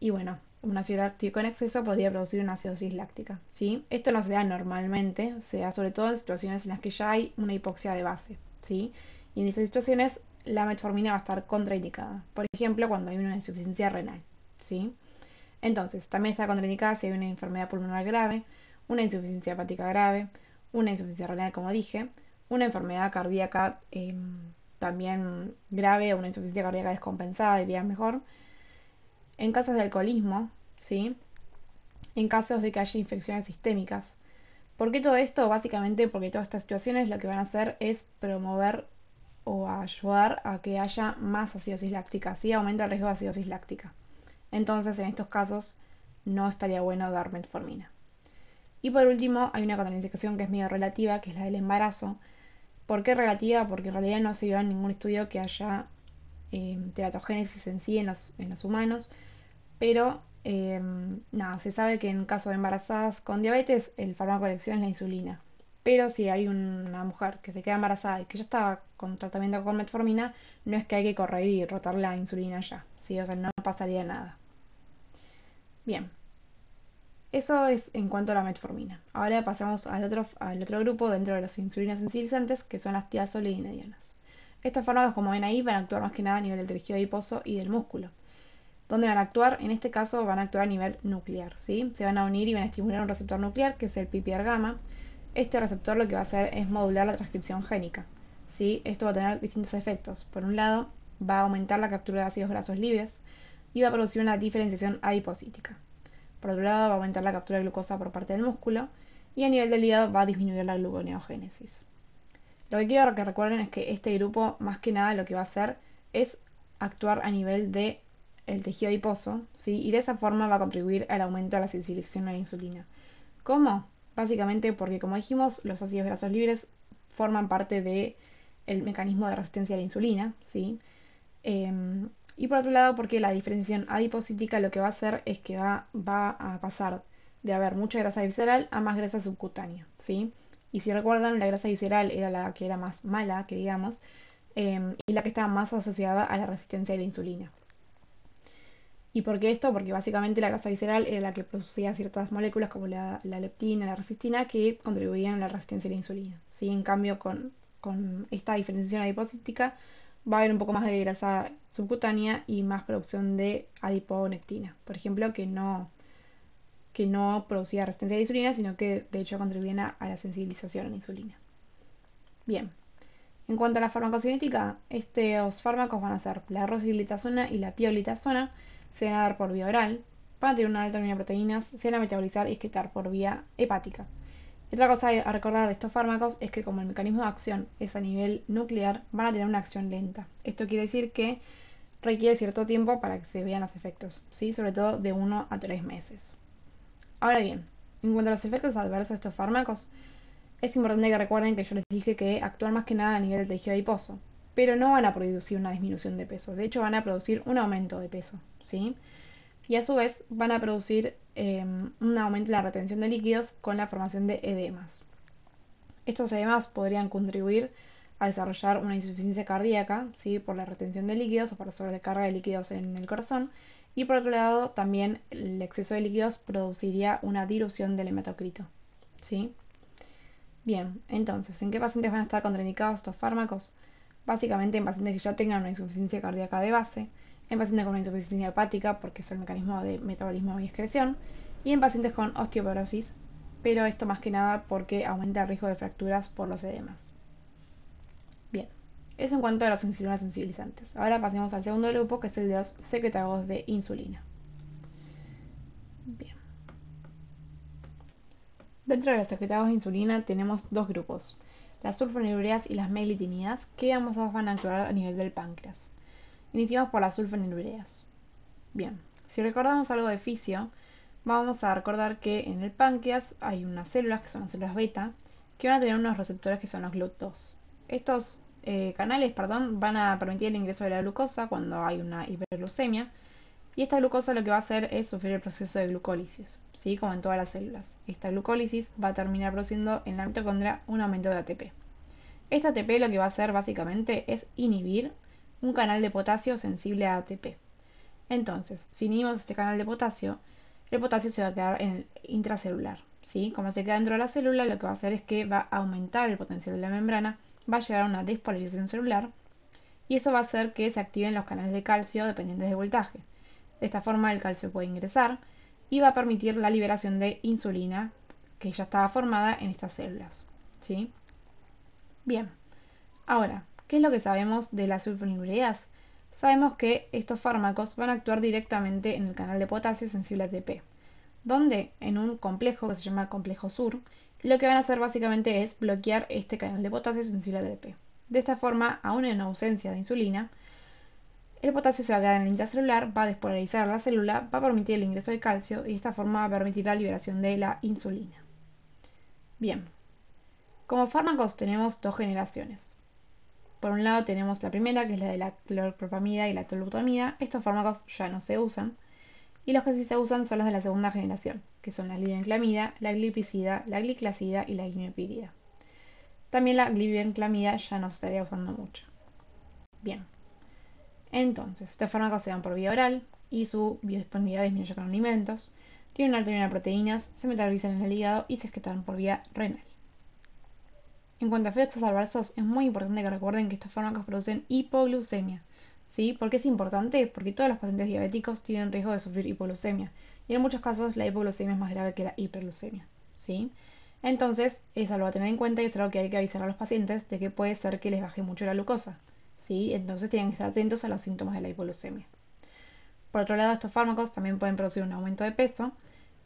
y bueno, un ácido láctico en exceso podría producir una acidosis láctica, ¿sí? Esto no se da normalmente, se da sobre todo en situaciones en las que ya hay una hipoxia de base, ¿sí? Y en esas situaciones la metformina va a estar contraindicada. Por ejemplo, cuando hay una insuficiencia renal, ¿sí? Entonces, también está contraindicada si hay una enfermedad pulmonar grave, una insuficiencia hepática grave, una insuficiencia renal, como dije, una enfermedad cardíaca también grave o una insuficiencia cardíaca descompensada, diría mejor. En casos de alcoholismo, ¿sí? En casos de que haya infecciones sistémicas. ¿Por qué todo esto? Básicamente porque todas estas situaciones lo que van a hacer es promover o a ayudar a que haya más acidosis láctica, ¿sí? Aumenta el riesgo de acidosis láctica. Entonces, en estos casos, no estaría bueno dar metformina. Y por último, hay una contraindicación que es medio relativa, que es la del embarazo. ¿Por qué relativa? Porque en realidad no se vio en ningún estudio que haya teratogénesis en sí en los humanos, pero nada, se sabe que en caso de embarazadas con diabetes el fármaco de elección es la insulina. Pero si hay una mujer que se queda embarazada y que ya estaba con tratamiento con metformina, no es que hay que correr y rotar la insulina ya, ¿sí? O sea, no pasaría nada. Bien, eso es en cuanto a la metformina. Ahora pasamos al otro grupo dentro de los insulinos sensibilizantes, que son las tiazolidinedianas. Estos fármacos, como ven ahí, van a actuar más que nada a nivel del tejido adiposo y del músculo. ¿Dónde van a actuar? En este caso van a actuar a nivel nuclear, ¿sí? Se van a unir y van a estimular un receptor nuclear, que es el PPAR gamma. Este receptor lo que va a hacer es modular la transcripción génica, ¿sí? Esto va a tener distintos efectos. Por un lado, va a aumentar la captura de ácidos grasos libres y va a producir una diferenciación adipocítica. Por otro lado, va a aumentar la captura de glucosa por parte del músculo y a nivel del hígado va a disminuir la gluconeogénesis. Lo que quiero que recuerden es que este grupo, más que nada, lo que va a hacer es actuar a nivel de el tejido adiposo, ¿sí? Y de esa forma va a contribuir al aumento de la sensibilización a la insulina. ¿Cómo? Básicamente porque, como dijimos, los ácidos grasos libres forman parte del mecanismo de resistencia a la insulina, ¿sí? Y por otro lado, porque la diferenciación adipocítica lo que va a hacer es que va a pasar de haber mucha grasa visceral a más grasa subcutánea, ¿sí? Y si recuerdan, la grasa visceral era la que era más mala, que digamos, y la que estaba más asociada a la resistencia a la insulina. ¿Y por qué esto? Porque básicamente la grasa visceral era la que producía ciertas moléculas como la leptina, la resistina, que contribuían a la resistencia a la insulina, ¿sí? En cambio, con esta diferenciación adipocítica va a haber un poco más de grasa subcutánea y más producción de adiponectina, por ejemplo, que no producía resistencia a la insulina, sino que de hecho contribuían a la sensibilización a la insulina. Bien, en cuanto a la farmacocinética, estos fármacos van a ser la rosiglitazona y la pioglitazona, se van a dar por vía oral, van a tener una alta cantidad de proteínas, se van a metabolizar y excretar por vía hepática. Otra cosa a recordar de estos fármacos es que como el mecanismo de acción es a nivel nuclear, van a tener una acción lenta. Esto quiere decir que requiere cierto tiempo para que se vean los efectos, ¿sí? Sobre todo de 1 a 3 meses. Ahora bien, en cuanto a los efectos adversos de estos fármacos, es importante que recuerden que yo les dije que actúan más que nada a nivel del tejido adiposo, pero no van a producir una disminución de peso, de hecho van a producir un aumento de peso, ¿sí? Y a su vez van a producir un aumento en la retención de líquidos con la formación de edemas. Estos edemas podrían contribuir a desarrollar una insuficiencia cardíaca, ¿sí? Por la retención de líquidos o por la sobrecarga de líquidos en el corazón. Y por otro lado, también el exceso de líquidos produciría una dilución del hematocrito, ¿sí? Bien, entonces, ¿en qué pacientes van a estar contraindicados estos fármacos? Básicamente en pacientes que ya tengan una insuficiencia cardíaca de base, en pacientes con una insuficiencia hepática, porque es el mecanismo de metabolismo y excreción, y en pacientes con osteoporosis, pero esto más que nada porque aumenta el riesgo de fracturas por los edemas. Bien, eso en cuanto a los insulinos sensibilizantes. Ahora pasemos al segundo grupo, que es el de los secretagos de insulina. Bien. Dentro de los secretagos de insulina tenemos dos grupos, las sulfonilureas y las meglitinidas, que ambos dos van a actuar a nivel del páncreas. Iniciamos por las sulfonilureas. Bien, si recordamos algo de fisio, vamos a recordar que en el páncreas hay unas células, que son las células beta, que van a tener unos receptores que son los GLUT2. Estos canales van a permitir el ingreso de la glucosa cuando hay una hiperglucemia, y esta glucosa lo que va a hacer es sufrir el proceso de glucólisis, ¿sí? Como en todas las células. Esta glucólisis va a terminar produciendo en la mitocondria un aumento de ATP. Esta ATP lo que va a hacer básicamente es inhibir un canal de potasio sensible a ATP. Entonces, si inhibimos este canal de potasio, el potasio se va a quedar en el intracelular, ¿sí? Como se queda dentro de la célula, lo que va a hacer es que va a aumentar el potencial de la membrana, va a llegar a una despolarización celular, y eso va a hacer que se activen los canales de calcio dependientes de voltaje. De esta forma el calcio puede ingresar y va a permitir la liberación de insulina que ya estaba formada en estas células, ¿sí? Bien, ahora, ¿qué es lo que sabemos de las sulfonilureas? Sabemos que estos fármacos van a actuar directamente en el canal de potasio sensible a ATP, donde en un complejo que se llama complejo sur, lo que van a hacer básicamente es bloquear este canal de potasio sensible a ATP. De esta forma, aún en ausencia de insulina, el potasio se va a quedar en el intracelular, va a despolarizar la célula, va a permitir el ingreso de calcio y de esta forma va a permitir la liberación de la insulina. Bien, como fármacos tenemos dos generaciones. Por un lado tenemos la primera, que es la de la clorpropamida y la tolutamida. Estos fármacos ya no se usan. Y los que sí se usan son los de la segunda generación, que son la glibenclamida, la glipizida, la gliclazida y la imipirida. También la glibenclamida ya no se estaría usando mucho. Bien, entonces, estos fármacos se dan por vía oral y su biodisponibilidad disminuye con alimentos, tienen un alto nivel de proteínas, se metabolizan en el hígado y se excretan por vía renal. En cuanto a efectos adversos, es muy importante que recuerden que estos fármacos producen hipoglucemia. ¿Sí? ¿Por qué es importante? Porque todos los pacientes diabéticos tienen riesgo de sufrir hipoglucemia y en muchos casos la hipoglucemia es más grave que la hiperglucemia. ¿Sí? Entonces, es algo a tener en cuenta y es algo que hay que avisar a los pacientes de que puede ser que les baje mucho la glucosa. ¿Sí? Entonces tienen que estar atentos a los síntomas de la hipoglucemia. Por otro lado, estos fármacos también pueden producir un aumento de peso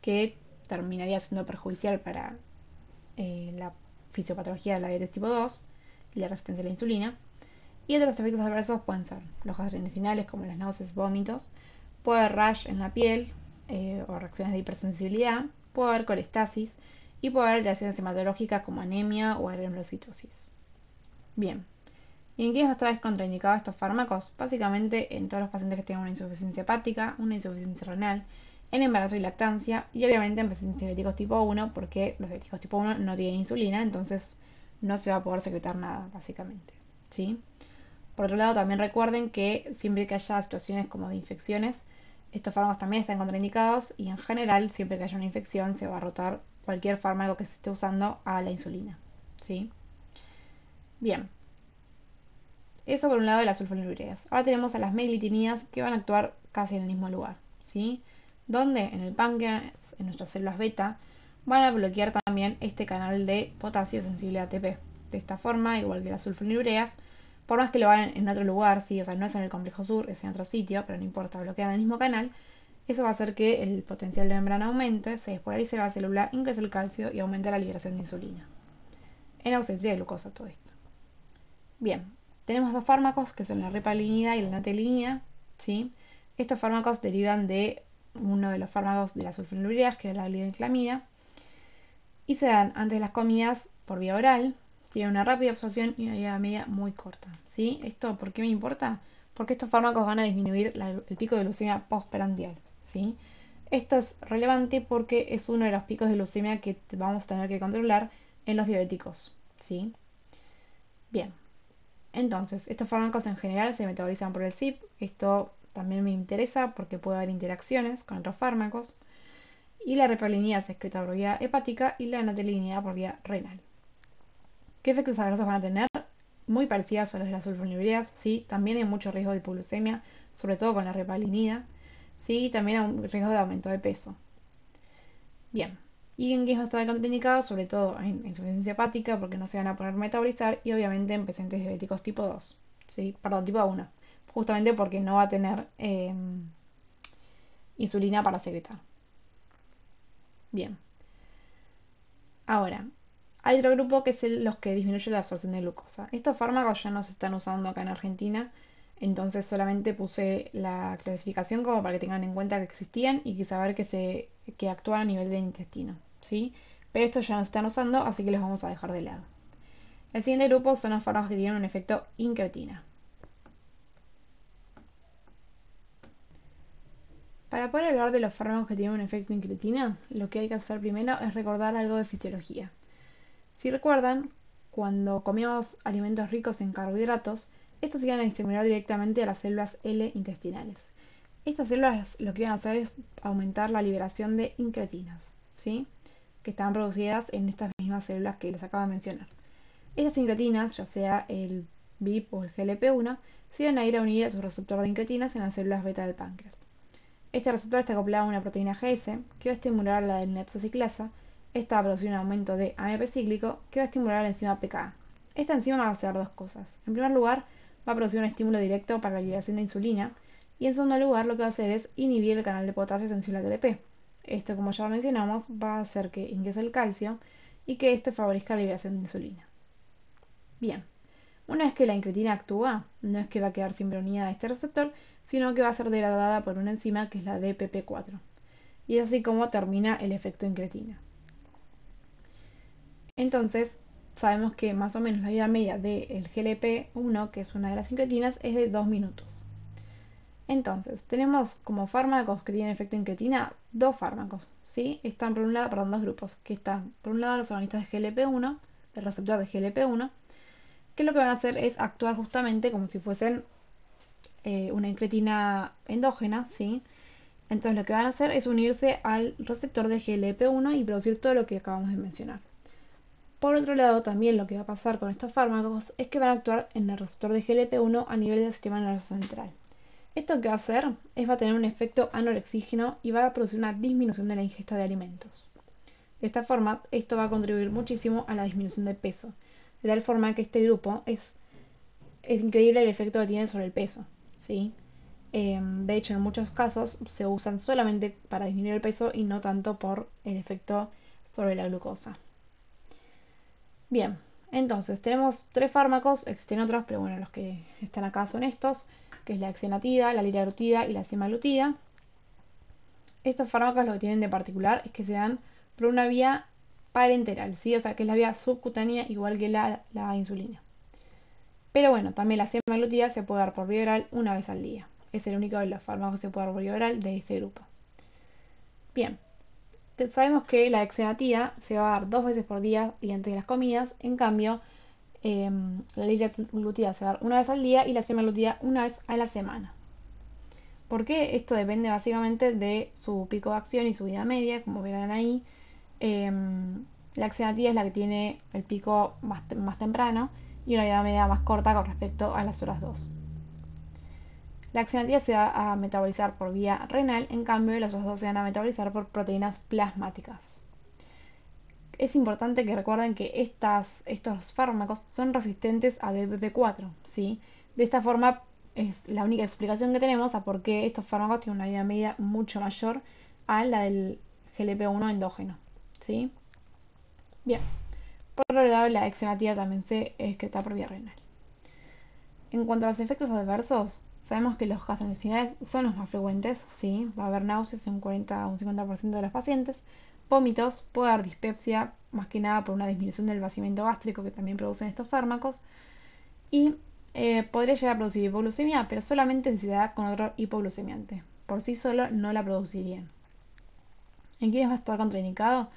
que terminaría siendo perjudicial para la fisiopatología de la diabetes tipo 2 y la resistencia a la insulina. Y otros efectos adversos pueden ser los gastrointestinales como las náuseas, vómitos, puede haber rash en la piel o reacciones de hipersensibilidad, puede haber colestasis y puede haber alteraciones hematológicas como anemia o arenocitosis. Bien, ¿y en quiénes va a estar contraindicados estos fármacos? Básicamente en todos los pacientes que tengan una insuficiencia hepática, una insuficiencia renal, en embarazo y lactancia y obviamente en pacientes diabéticos tipo 1 porque los diabéticos tipo 1 no tienen insulina, entonces no se va a poder secretar nada básicamente. ¿Sí? Por otro lado, también recuerden que siempre que haya situaciones como de infecciones, estos fármacos también están contraindicados y en general, siempre que haya una infección, se va a rotar cualquier fármaco que se esté usando a la insulina. ¿Sí? Bien. Eso por un lado de las sulfonilureas. Ahora tenemos a las meglitinidas que van a actuar casi en el mismo lugar. ¿Sí? Donde en el páncreas, en nuestras células beta, van a bloquear también este canal de potasio sensible a ATP. De esta forma, igual que las sulfonilureas, por más que lo hagan en otro lugar, ¿sí? O sea, no es en el complejo sur, es en otro sitio, pero no importa, bloquean el mismo canal, eso va a hacer que el potencial de membrana aumente, se despolarice la célula, ingrese el calcio y aumente la liberación de insulina. En ausencia de glucosa todo esto. Bien, tenemos dos fármacos que son la repalinida y la natelinida, ¿sí? Estos fármacos derivan de uno de los fármacos de las sulfonilureas, que es la glibenclamida, y se dan antes de las comidas por vía oral, tienen una rápida absorción y una vida media muy corta, ¿sí? ¿Esto por qué me importa? Porque estos fármacos van a disminuir el pico de glucemia postprandial, ¿sí? Esto es relevante porque es uno de los picos de glucemia que vamos a tener que controlar en los diabéticos, ¿sí? Bien, entonces, estos fármacos en general se metabolizan por el CYP. Esto también me interesa porque puede haber interacciones con otros fármacos. Y la repalinida se excreta por vía hepática y la natelinida por vía renal. ¿Qué efectos adversos van a tener? Muy parecidas a los de las sulfonilureas, ¿sí? También hay mucho riesgo de hipoglucemia, sobre todo con la repalinida, ¿sí? También hay un riesgo de aumento de peso. Bien, y en qué va a estar contraindicado, sobre todo en insuficiencia hepática, porque no se van a poder metabolizar, y obviamente en pacientes diabéticos tipo 2, ¿sí? Perdón, tipo 1, justamente porque no va a tener insulina para secretar. Bien, ahora, hay otro grupo que es los que disminuyen la absorción de glucosa. Estos fármacos ya no se están usando acá en Argentina, entonces solamente puse la clasificación como para que tengan en cuenta que existían y que saber que actúan a nivel del intestino, ¿sí? Pero estos ya no se están usando, así que los vamos a dejar de lado. El siguiente grupo son los fármacos que tienen un efecto incretina. Para poder hablar de los fármacos que tienen un efecto incretina, lo que hay que hacer primero es recordar algo de fisiología. Si recuerdan, cuando comíamos alimentos ricos en carbohidratos, estos iban a estimular directamente a las células L intestinales. Estas células lo que iban a hacer es aumentar la liberación de incretinas, ¿sí? Que están producidas en estas mismas células que les acabo de mencionar. Estas incretinas, ya sea el BIP o el GLP-1, se iban a ir a unir a su receptor de incretinas en las células beta del páncreas. Este receptor está acoplado a una proteína GS que va a estimular la adenyloxiciclasa. Esta va a producir un aumento de AMP cíclico que va a estimular la enzima PKA. Esta enzima va a hacer dos cosas. En primer lugar, va a producir un estímulo directo para la liberación de insulina. Y en segundo lugar, lo que va a hacer es inhibir el canal de potasio sensible a ATP. Esto, como ya mencionamos, va a hacer que ingrese el calcio y que esto favorezca la liberación de insulina. Bien, Una vez que la incretina actúa, no es que va a quedar siempre unida a este receptor, sino que va a ser degradada por una enzima que es la DPP4. Y es así como termina el efecto incretina. Entonces, sabemos que más o menos la vida media del GLP-1, que es una de las incretinas, es de 2 minutos. Entonces, tenemos como fármacos que tienen efecto incretina dos fármacos, ¿sí? Están por un lado, perdón, dos grupos, que están por un lado los agonistas de GLP-1, del receptor de GLP-1, que lo que van a hacer es actuar justamente como si fuesen una incretina endógena, ¿sí? Entonces lo que van a hacer es unirse al receptor de GLP-1 y producir todo lo que acabamos de mencionar. Por otro lado, también lo que va a pasar con estos fármacos es que van a actuar en el receptor de GLP-1 a nivel del sistema nervioso central. Esto que va a hacer es va a tener un efecto anorexígeno y va a producir una disminución de la ingesta de alimentos. De esta forma, esto va a contribuir muchísimo a la disminución de peso, de tal forma que este grupo es increíble el efecto que tiene sobre el peso, ¿sí? De hecho, en muchos casos se usan solamente para disminuir el peso y no tanto por el efecto sobre la glucosa. Bien, entonces tenemos tres fármacos, existen otros, pero bueno, los que están acá son estos, que es la exenatida, la liraglutida y la semaglutida. Estos fármacos lo que tienen de particular es que se dan por una vía parenteral, ¿sí? O sea, que es la vía subcutánea igual que la insulina. Pero bueno, también la semaglutida se puede dar por vía oral una vez al día. Es el único de los fármacos que se puede dar por vía oral de este grupo. Bien, sabemos que la exenatida se va a dar 2 veces por día y antes de las comidas. En cambio, la liraglutida se va a dar una vez al día y la semaglutida una vez a la semana. ¿Por qué? Esto depende básicamente de su pico de acción y su vida media, como verán ahí. La exenatida es la que tiene el pico más temprano y una vida media más corta con respecto a las horas 2. La exenatida se va a metabolizar por vía renal, en cambio las otras dos se van a metabolizar por proteínas plasmáticas. Es importante que recuerden que estos fármacos son resistentes a DPP4, ¿sí? De esta forma es la única explicación que tenemos a por qué estos fármacos tienen una vida media mucho mayor a la del GLP-1 endógeno, ¿sí? Bien, por otro lado la exenatida también se excreta por vía renal. En cuanto a los efectos adversos, sabemos que los gastrointestinales son los más frecuentes, ¿sí? Va a haber náuseas en un 40 a un 50% de los pacientes, vómitos, puede haber dispepsia, más que nada por una disminución del vaciamiento gástrico que también producen estos fármacos, y podría llegar a producir hipoglucemia, pero solamente si se da con otro hipoglucemiante. Por sí solo no la producirían. ¿En quiénes va a estar contraindicado?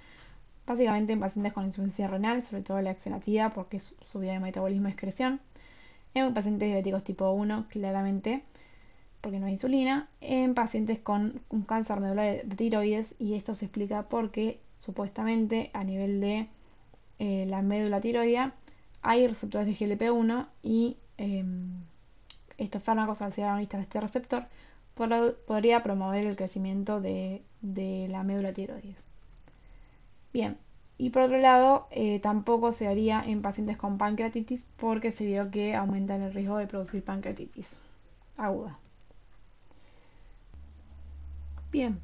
Básicamente en pacientes con insuficiencia renal, sobre todo la exenatida, porque es su vía de metabolismo y excreción. En pacientes diabéticos tipo 1, claramente, porque no hay insulina. En pacientes con un cáncer medular de tiroides, y esto se explica porque supuestamente a nivel de la médula tiroidea hay receptores de GLP-1 y estos fármacos, al ser agonistas de este receptor, podría promover el crecimiento de la médula tiroides. Bien, y por otro lado, tampoco se haría en pacientes con pancreatitis porque se vio que aumenta el riesgo de producir pancreatitis aguda. Bien,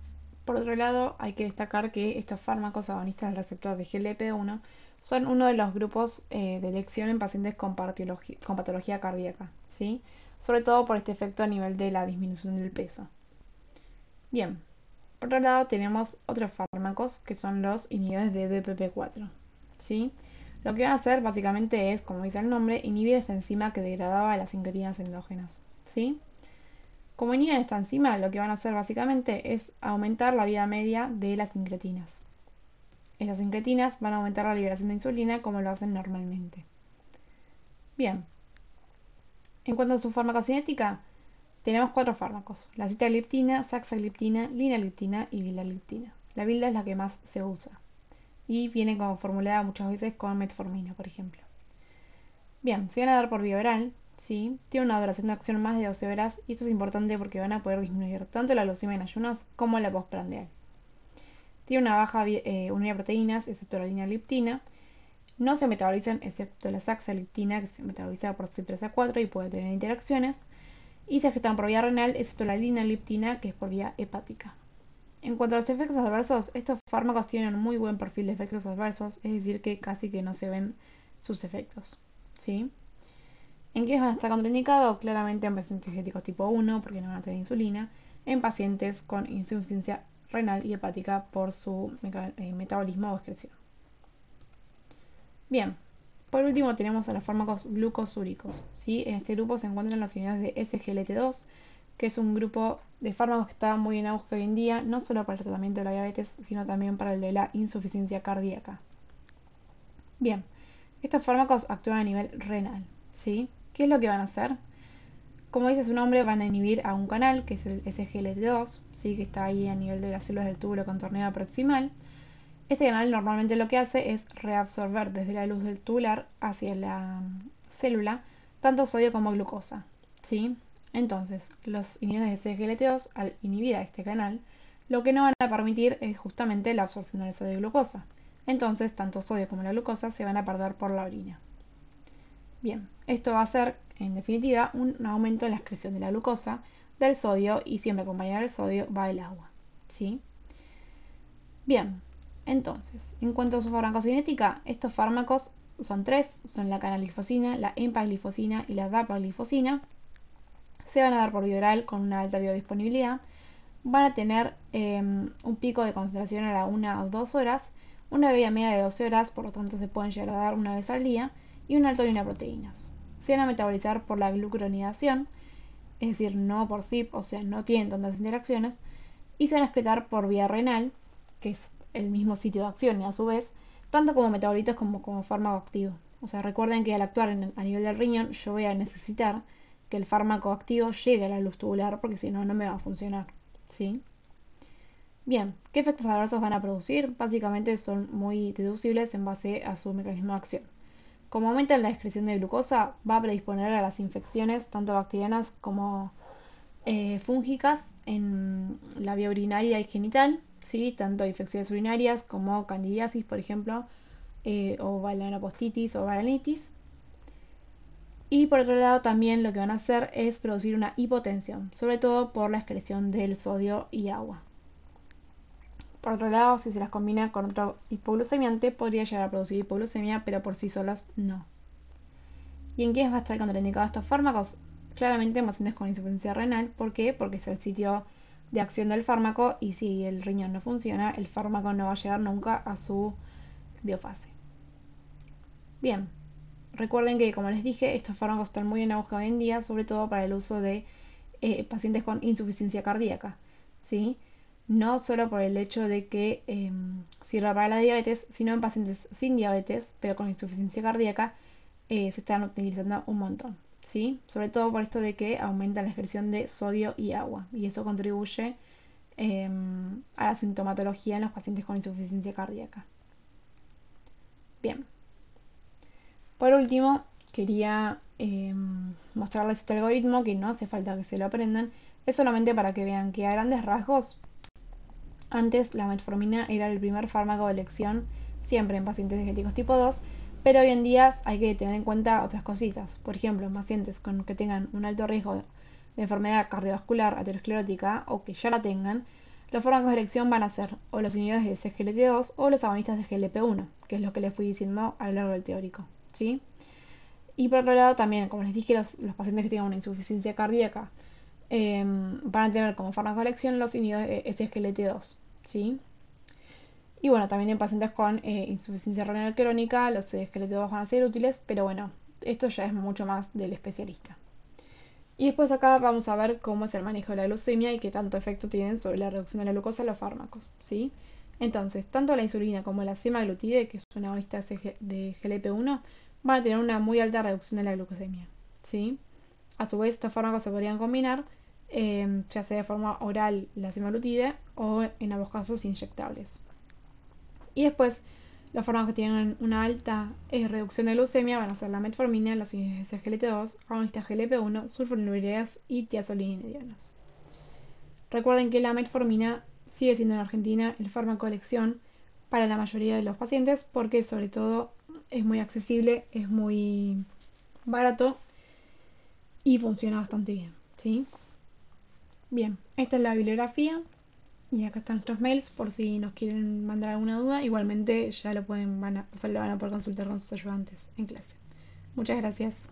por otro lado, hay que destacar que estos fármacos agonistas del receptor de GLP-1 son uno de los grupos de elección en pacientes con patología cardíaca, ¿sí? Sobre todo por este efecto a nivel de la disminución del peso. Bien, por otro lado tenemos otros fármacos que son los inhibidores de DPP4, ¿sí? Lo que van a hacer básicamente es, como dice el nombre, inhibir esa enzima que degradaba las incretinas endógenas, ¿sí? Como inhiben esta enzima, lo que van a hacer básicamente es aumentar la vida media de las incretinas. Esas incretinas van a aumentar la liberación de insulina como lo hacen normalmente. Bien, en cuanto a su farmacocinética, tenemos 4 fármacos: la sitagliptina, saxagliptina, linagliptina y vildagliptina. La vilda es la que más se usa y viene como formulada muchas veces con metformina, por ejemplo. Bien, se van a dar por vía oral, ¿sí? Tiene una duración de acción más de 12 horas y esto es importante porque van a poder disminuir tanto la glucemia en ayunas como la postprandial. Tiene una baja unidad de proteínas, excepto la linagliptina. No se metabolizan excepto la saxagliptina, que se metaboliza por CYP3A4 y puede tener interacciones. Y se excretan por vía renal, excepto la linagliptina, que es por vía hepática. En cuanto a los efectos adversos, estos fármacos tienen un muy buen perfil de efectos adversos, es decir, que casi que no se ven sus efectos, ¿sí? ¿En quiénes van a estar contraindicados? Claramente en pacientes diabéticos tipo 1, porque no van a tener insulina, en pacientes con insuficiencia renal y hepática por su metabolismo o excreción. Bien, por último tenemos a los fármacos glucosúricos. ¿Sí? En este grupo se encuentran las unidades de SGLT2, que es un grupo de fármacos que está muy en auge hoy en día, no solo para el tratamiento de la diabetes, sino también para el de la insuficiencia cardíaca. Bien, estos fármacos actúan a nivel renal. ¿Sí? ¿Qué es lo que van a hacer? Como dice su nombre, van a inhibir a un canal, que es el SGLT2, ¿sí? Que está ahí a nivel de las células del túbulo contorneado proximal. Este canal normalmente lo que hace es reabsorber desde la luz del tubular hacia la célula tanto sodio como glucosa. ¿Sí? Entonces, los inhibidores de SGLT2, al inhibir a este canal, lo que no van a permitir es justamente la absorción del sodio y glucosa. Entonces, tanto sodio como la glucosa se van a perder por la orina. Bien, esto va a hacer, en definitiva, un aumento en la excreción de la glucosa, del sodio y siempre acompañado del sodio va el agua. ¿Sí? Bien, entonces, en cuanto a su farmacocinética, estos fármacos son tres, son la canaglifosina, la empaglifosina y la dapaglifosina. Se van a dar por vía oral con una alta biodisponibilidad. Van a tener un pico de concentración a la 1 o 2 horas, una bebida media de 12 horas, por lo tanto se pueden llegar a dar una vez al día, y un alto en proteínas. Se van a metabolizar por la glucuronidación, es decir, no por CYP, o sea, no tienen tantas interacciones, y se van a excretar por vía renal, que es el mismo sitio de acción y a su vez, tanto como metabolitos como fármaco activo. O sea, recuerden que al actuar a nivel del riñón yo voy a necesitar que el fármaco activo llegue a la luz tubular porque si no, no me va a funcionar. ¿Sí? Bien, ¿qué efectos adversos van a producir? Básicamente son muy deducibles en base a su mecanismo de acción. Como aumenta la excreción de glucosa, va a predisponer a las infecciones, tanto bacterianas como fúngicas, en la vía urinaria y genital, ¿sí? Tanto infecciones urinarias como candidiasis, por ejemplo, o balanopostitis o balanitis. Y por otro lado también lo que van a hacer es producir una hipotensión, sobre todo por la excreción del sodio y agua. Por otro lado, si se las combina con otro hipoglucemiante, podría llegar a producir hipoglucemia, pero por sí solos no. ¿Y en quiénes va a estar contraindicado estos fármacos? Claramente en pacientes con insuficiencia renal. ¿Por qué? Porque es el sitio de acción del fármaco y si el riñón no funciona, el fármaco no va a llegar nunca a su biofase. Bien, recuerden que, como les dije, estos fármacos están muy en auge hoy en día, sobre todo para el uso de pacientes con insuficiencia cardíaca. ¿Sí? No solo por el hecho de que sirva para la diabetes, sino en pacientes sin diabetes, pero con insuficiencia cardíaca, se están utilizando un montón. ¿Sí? Sobre todo por esto de que aumenta la excreción de sodio y agua, y eso contribuye a la sintomatología en los pacientes con insuficiencia cardíaca. Bien. Por último, quería mostrarles este algoritmo que no hace falta que se lo aprendan, es solamente para que vean que a grandes rasgos, antes la metformina era el primer fármaco de elección siempre en pacientes diabéticos tipo 2, pero hoy en día hay que tener en cuenta otras cositas. Por ejemplo, en pacientes con que tengan un alto riesgo de enfermedad cardiovascular aterosclerótica o que ya la tengan, los fármacos de elección van a ser o los inhibidores de SGLT2 o los agonistas de GLP-1, que es lo que les fui diciendo a lo largo del teórico. ¿Sí? Y por otro lado también, como les dije, los pacientes que tengan una insuficiencia cardíaca van a tener como fármaco de elección los inhibidores de SGLT2. ¿Sí? Y bueno, también en pacientes con insuficiencia renal crónica, los SGLT2 van a ser útiles, pero bueno, esto ya es mucho más del especialista. Y después acá vamos a ver cómo es el manejo de la glucemia y qué tanto efecto tienen sobre la reducción de la glucosa los fármacos, ¿sí? Entonces, tanto la insulina como la semaglutide, que es una agonista de GLP-1, van a tener una muy alta reducción de la glucemia, ¿sí? A su vez, estos fármacos se podrían combinar, ya sea de forma oral la semaglutide o en ambos casos inyectables. Y después, los fármacos que tienen una alta reducción de glucemia van a ser la metformina, los inhibidores de SGLT2, agonistas GLP-1, sulfonilureas y tiazolidinidianas. Recuerden que la metformina sigue siendo en Argentina el fármaco de elección para la mayoría de los pacientes porque sobre todo es muy accesible, es muy barato y funciona bastante bien, ¿sí? Bien, esta es la bibliografía. Y acá están nuestros mails por si nos quieren mandar alguna duda. Igualmente ya lo van a poder consultar con sus ayudantes en clase. Muchas gracias.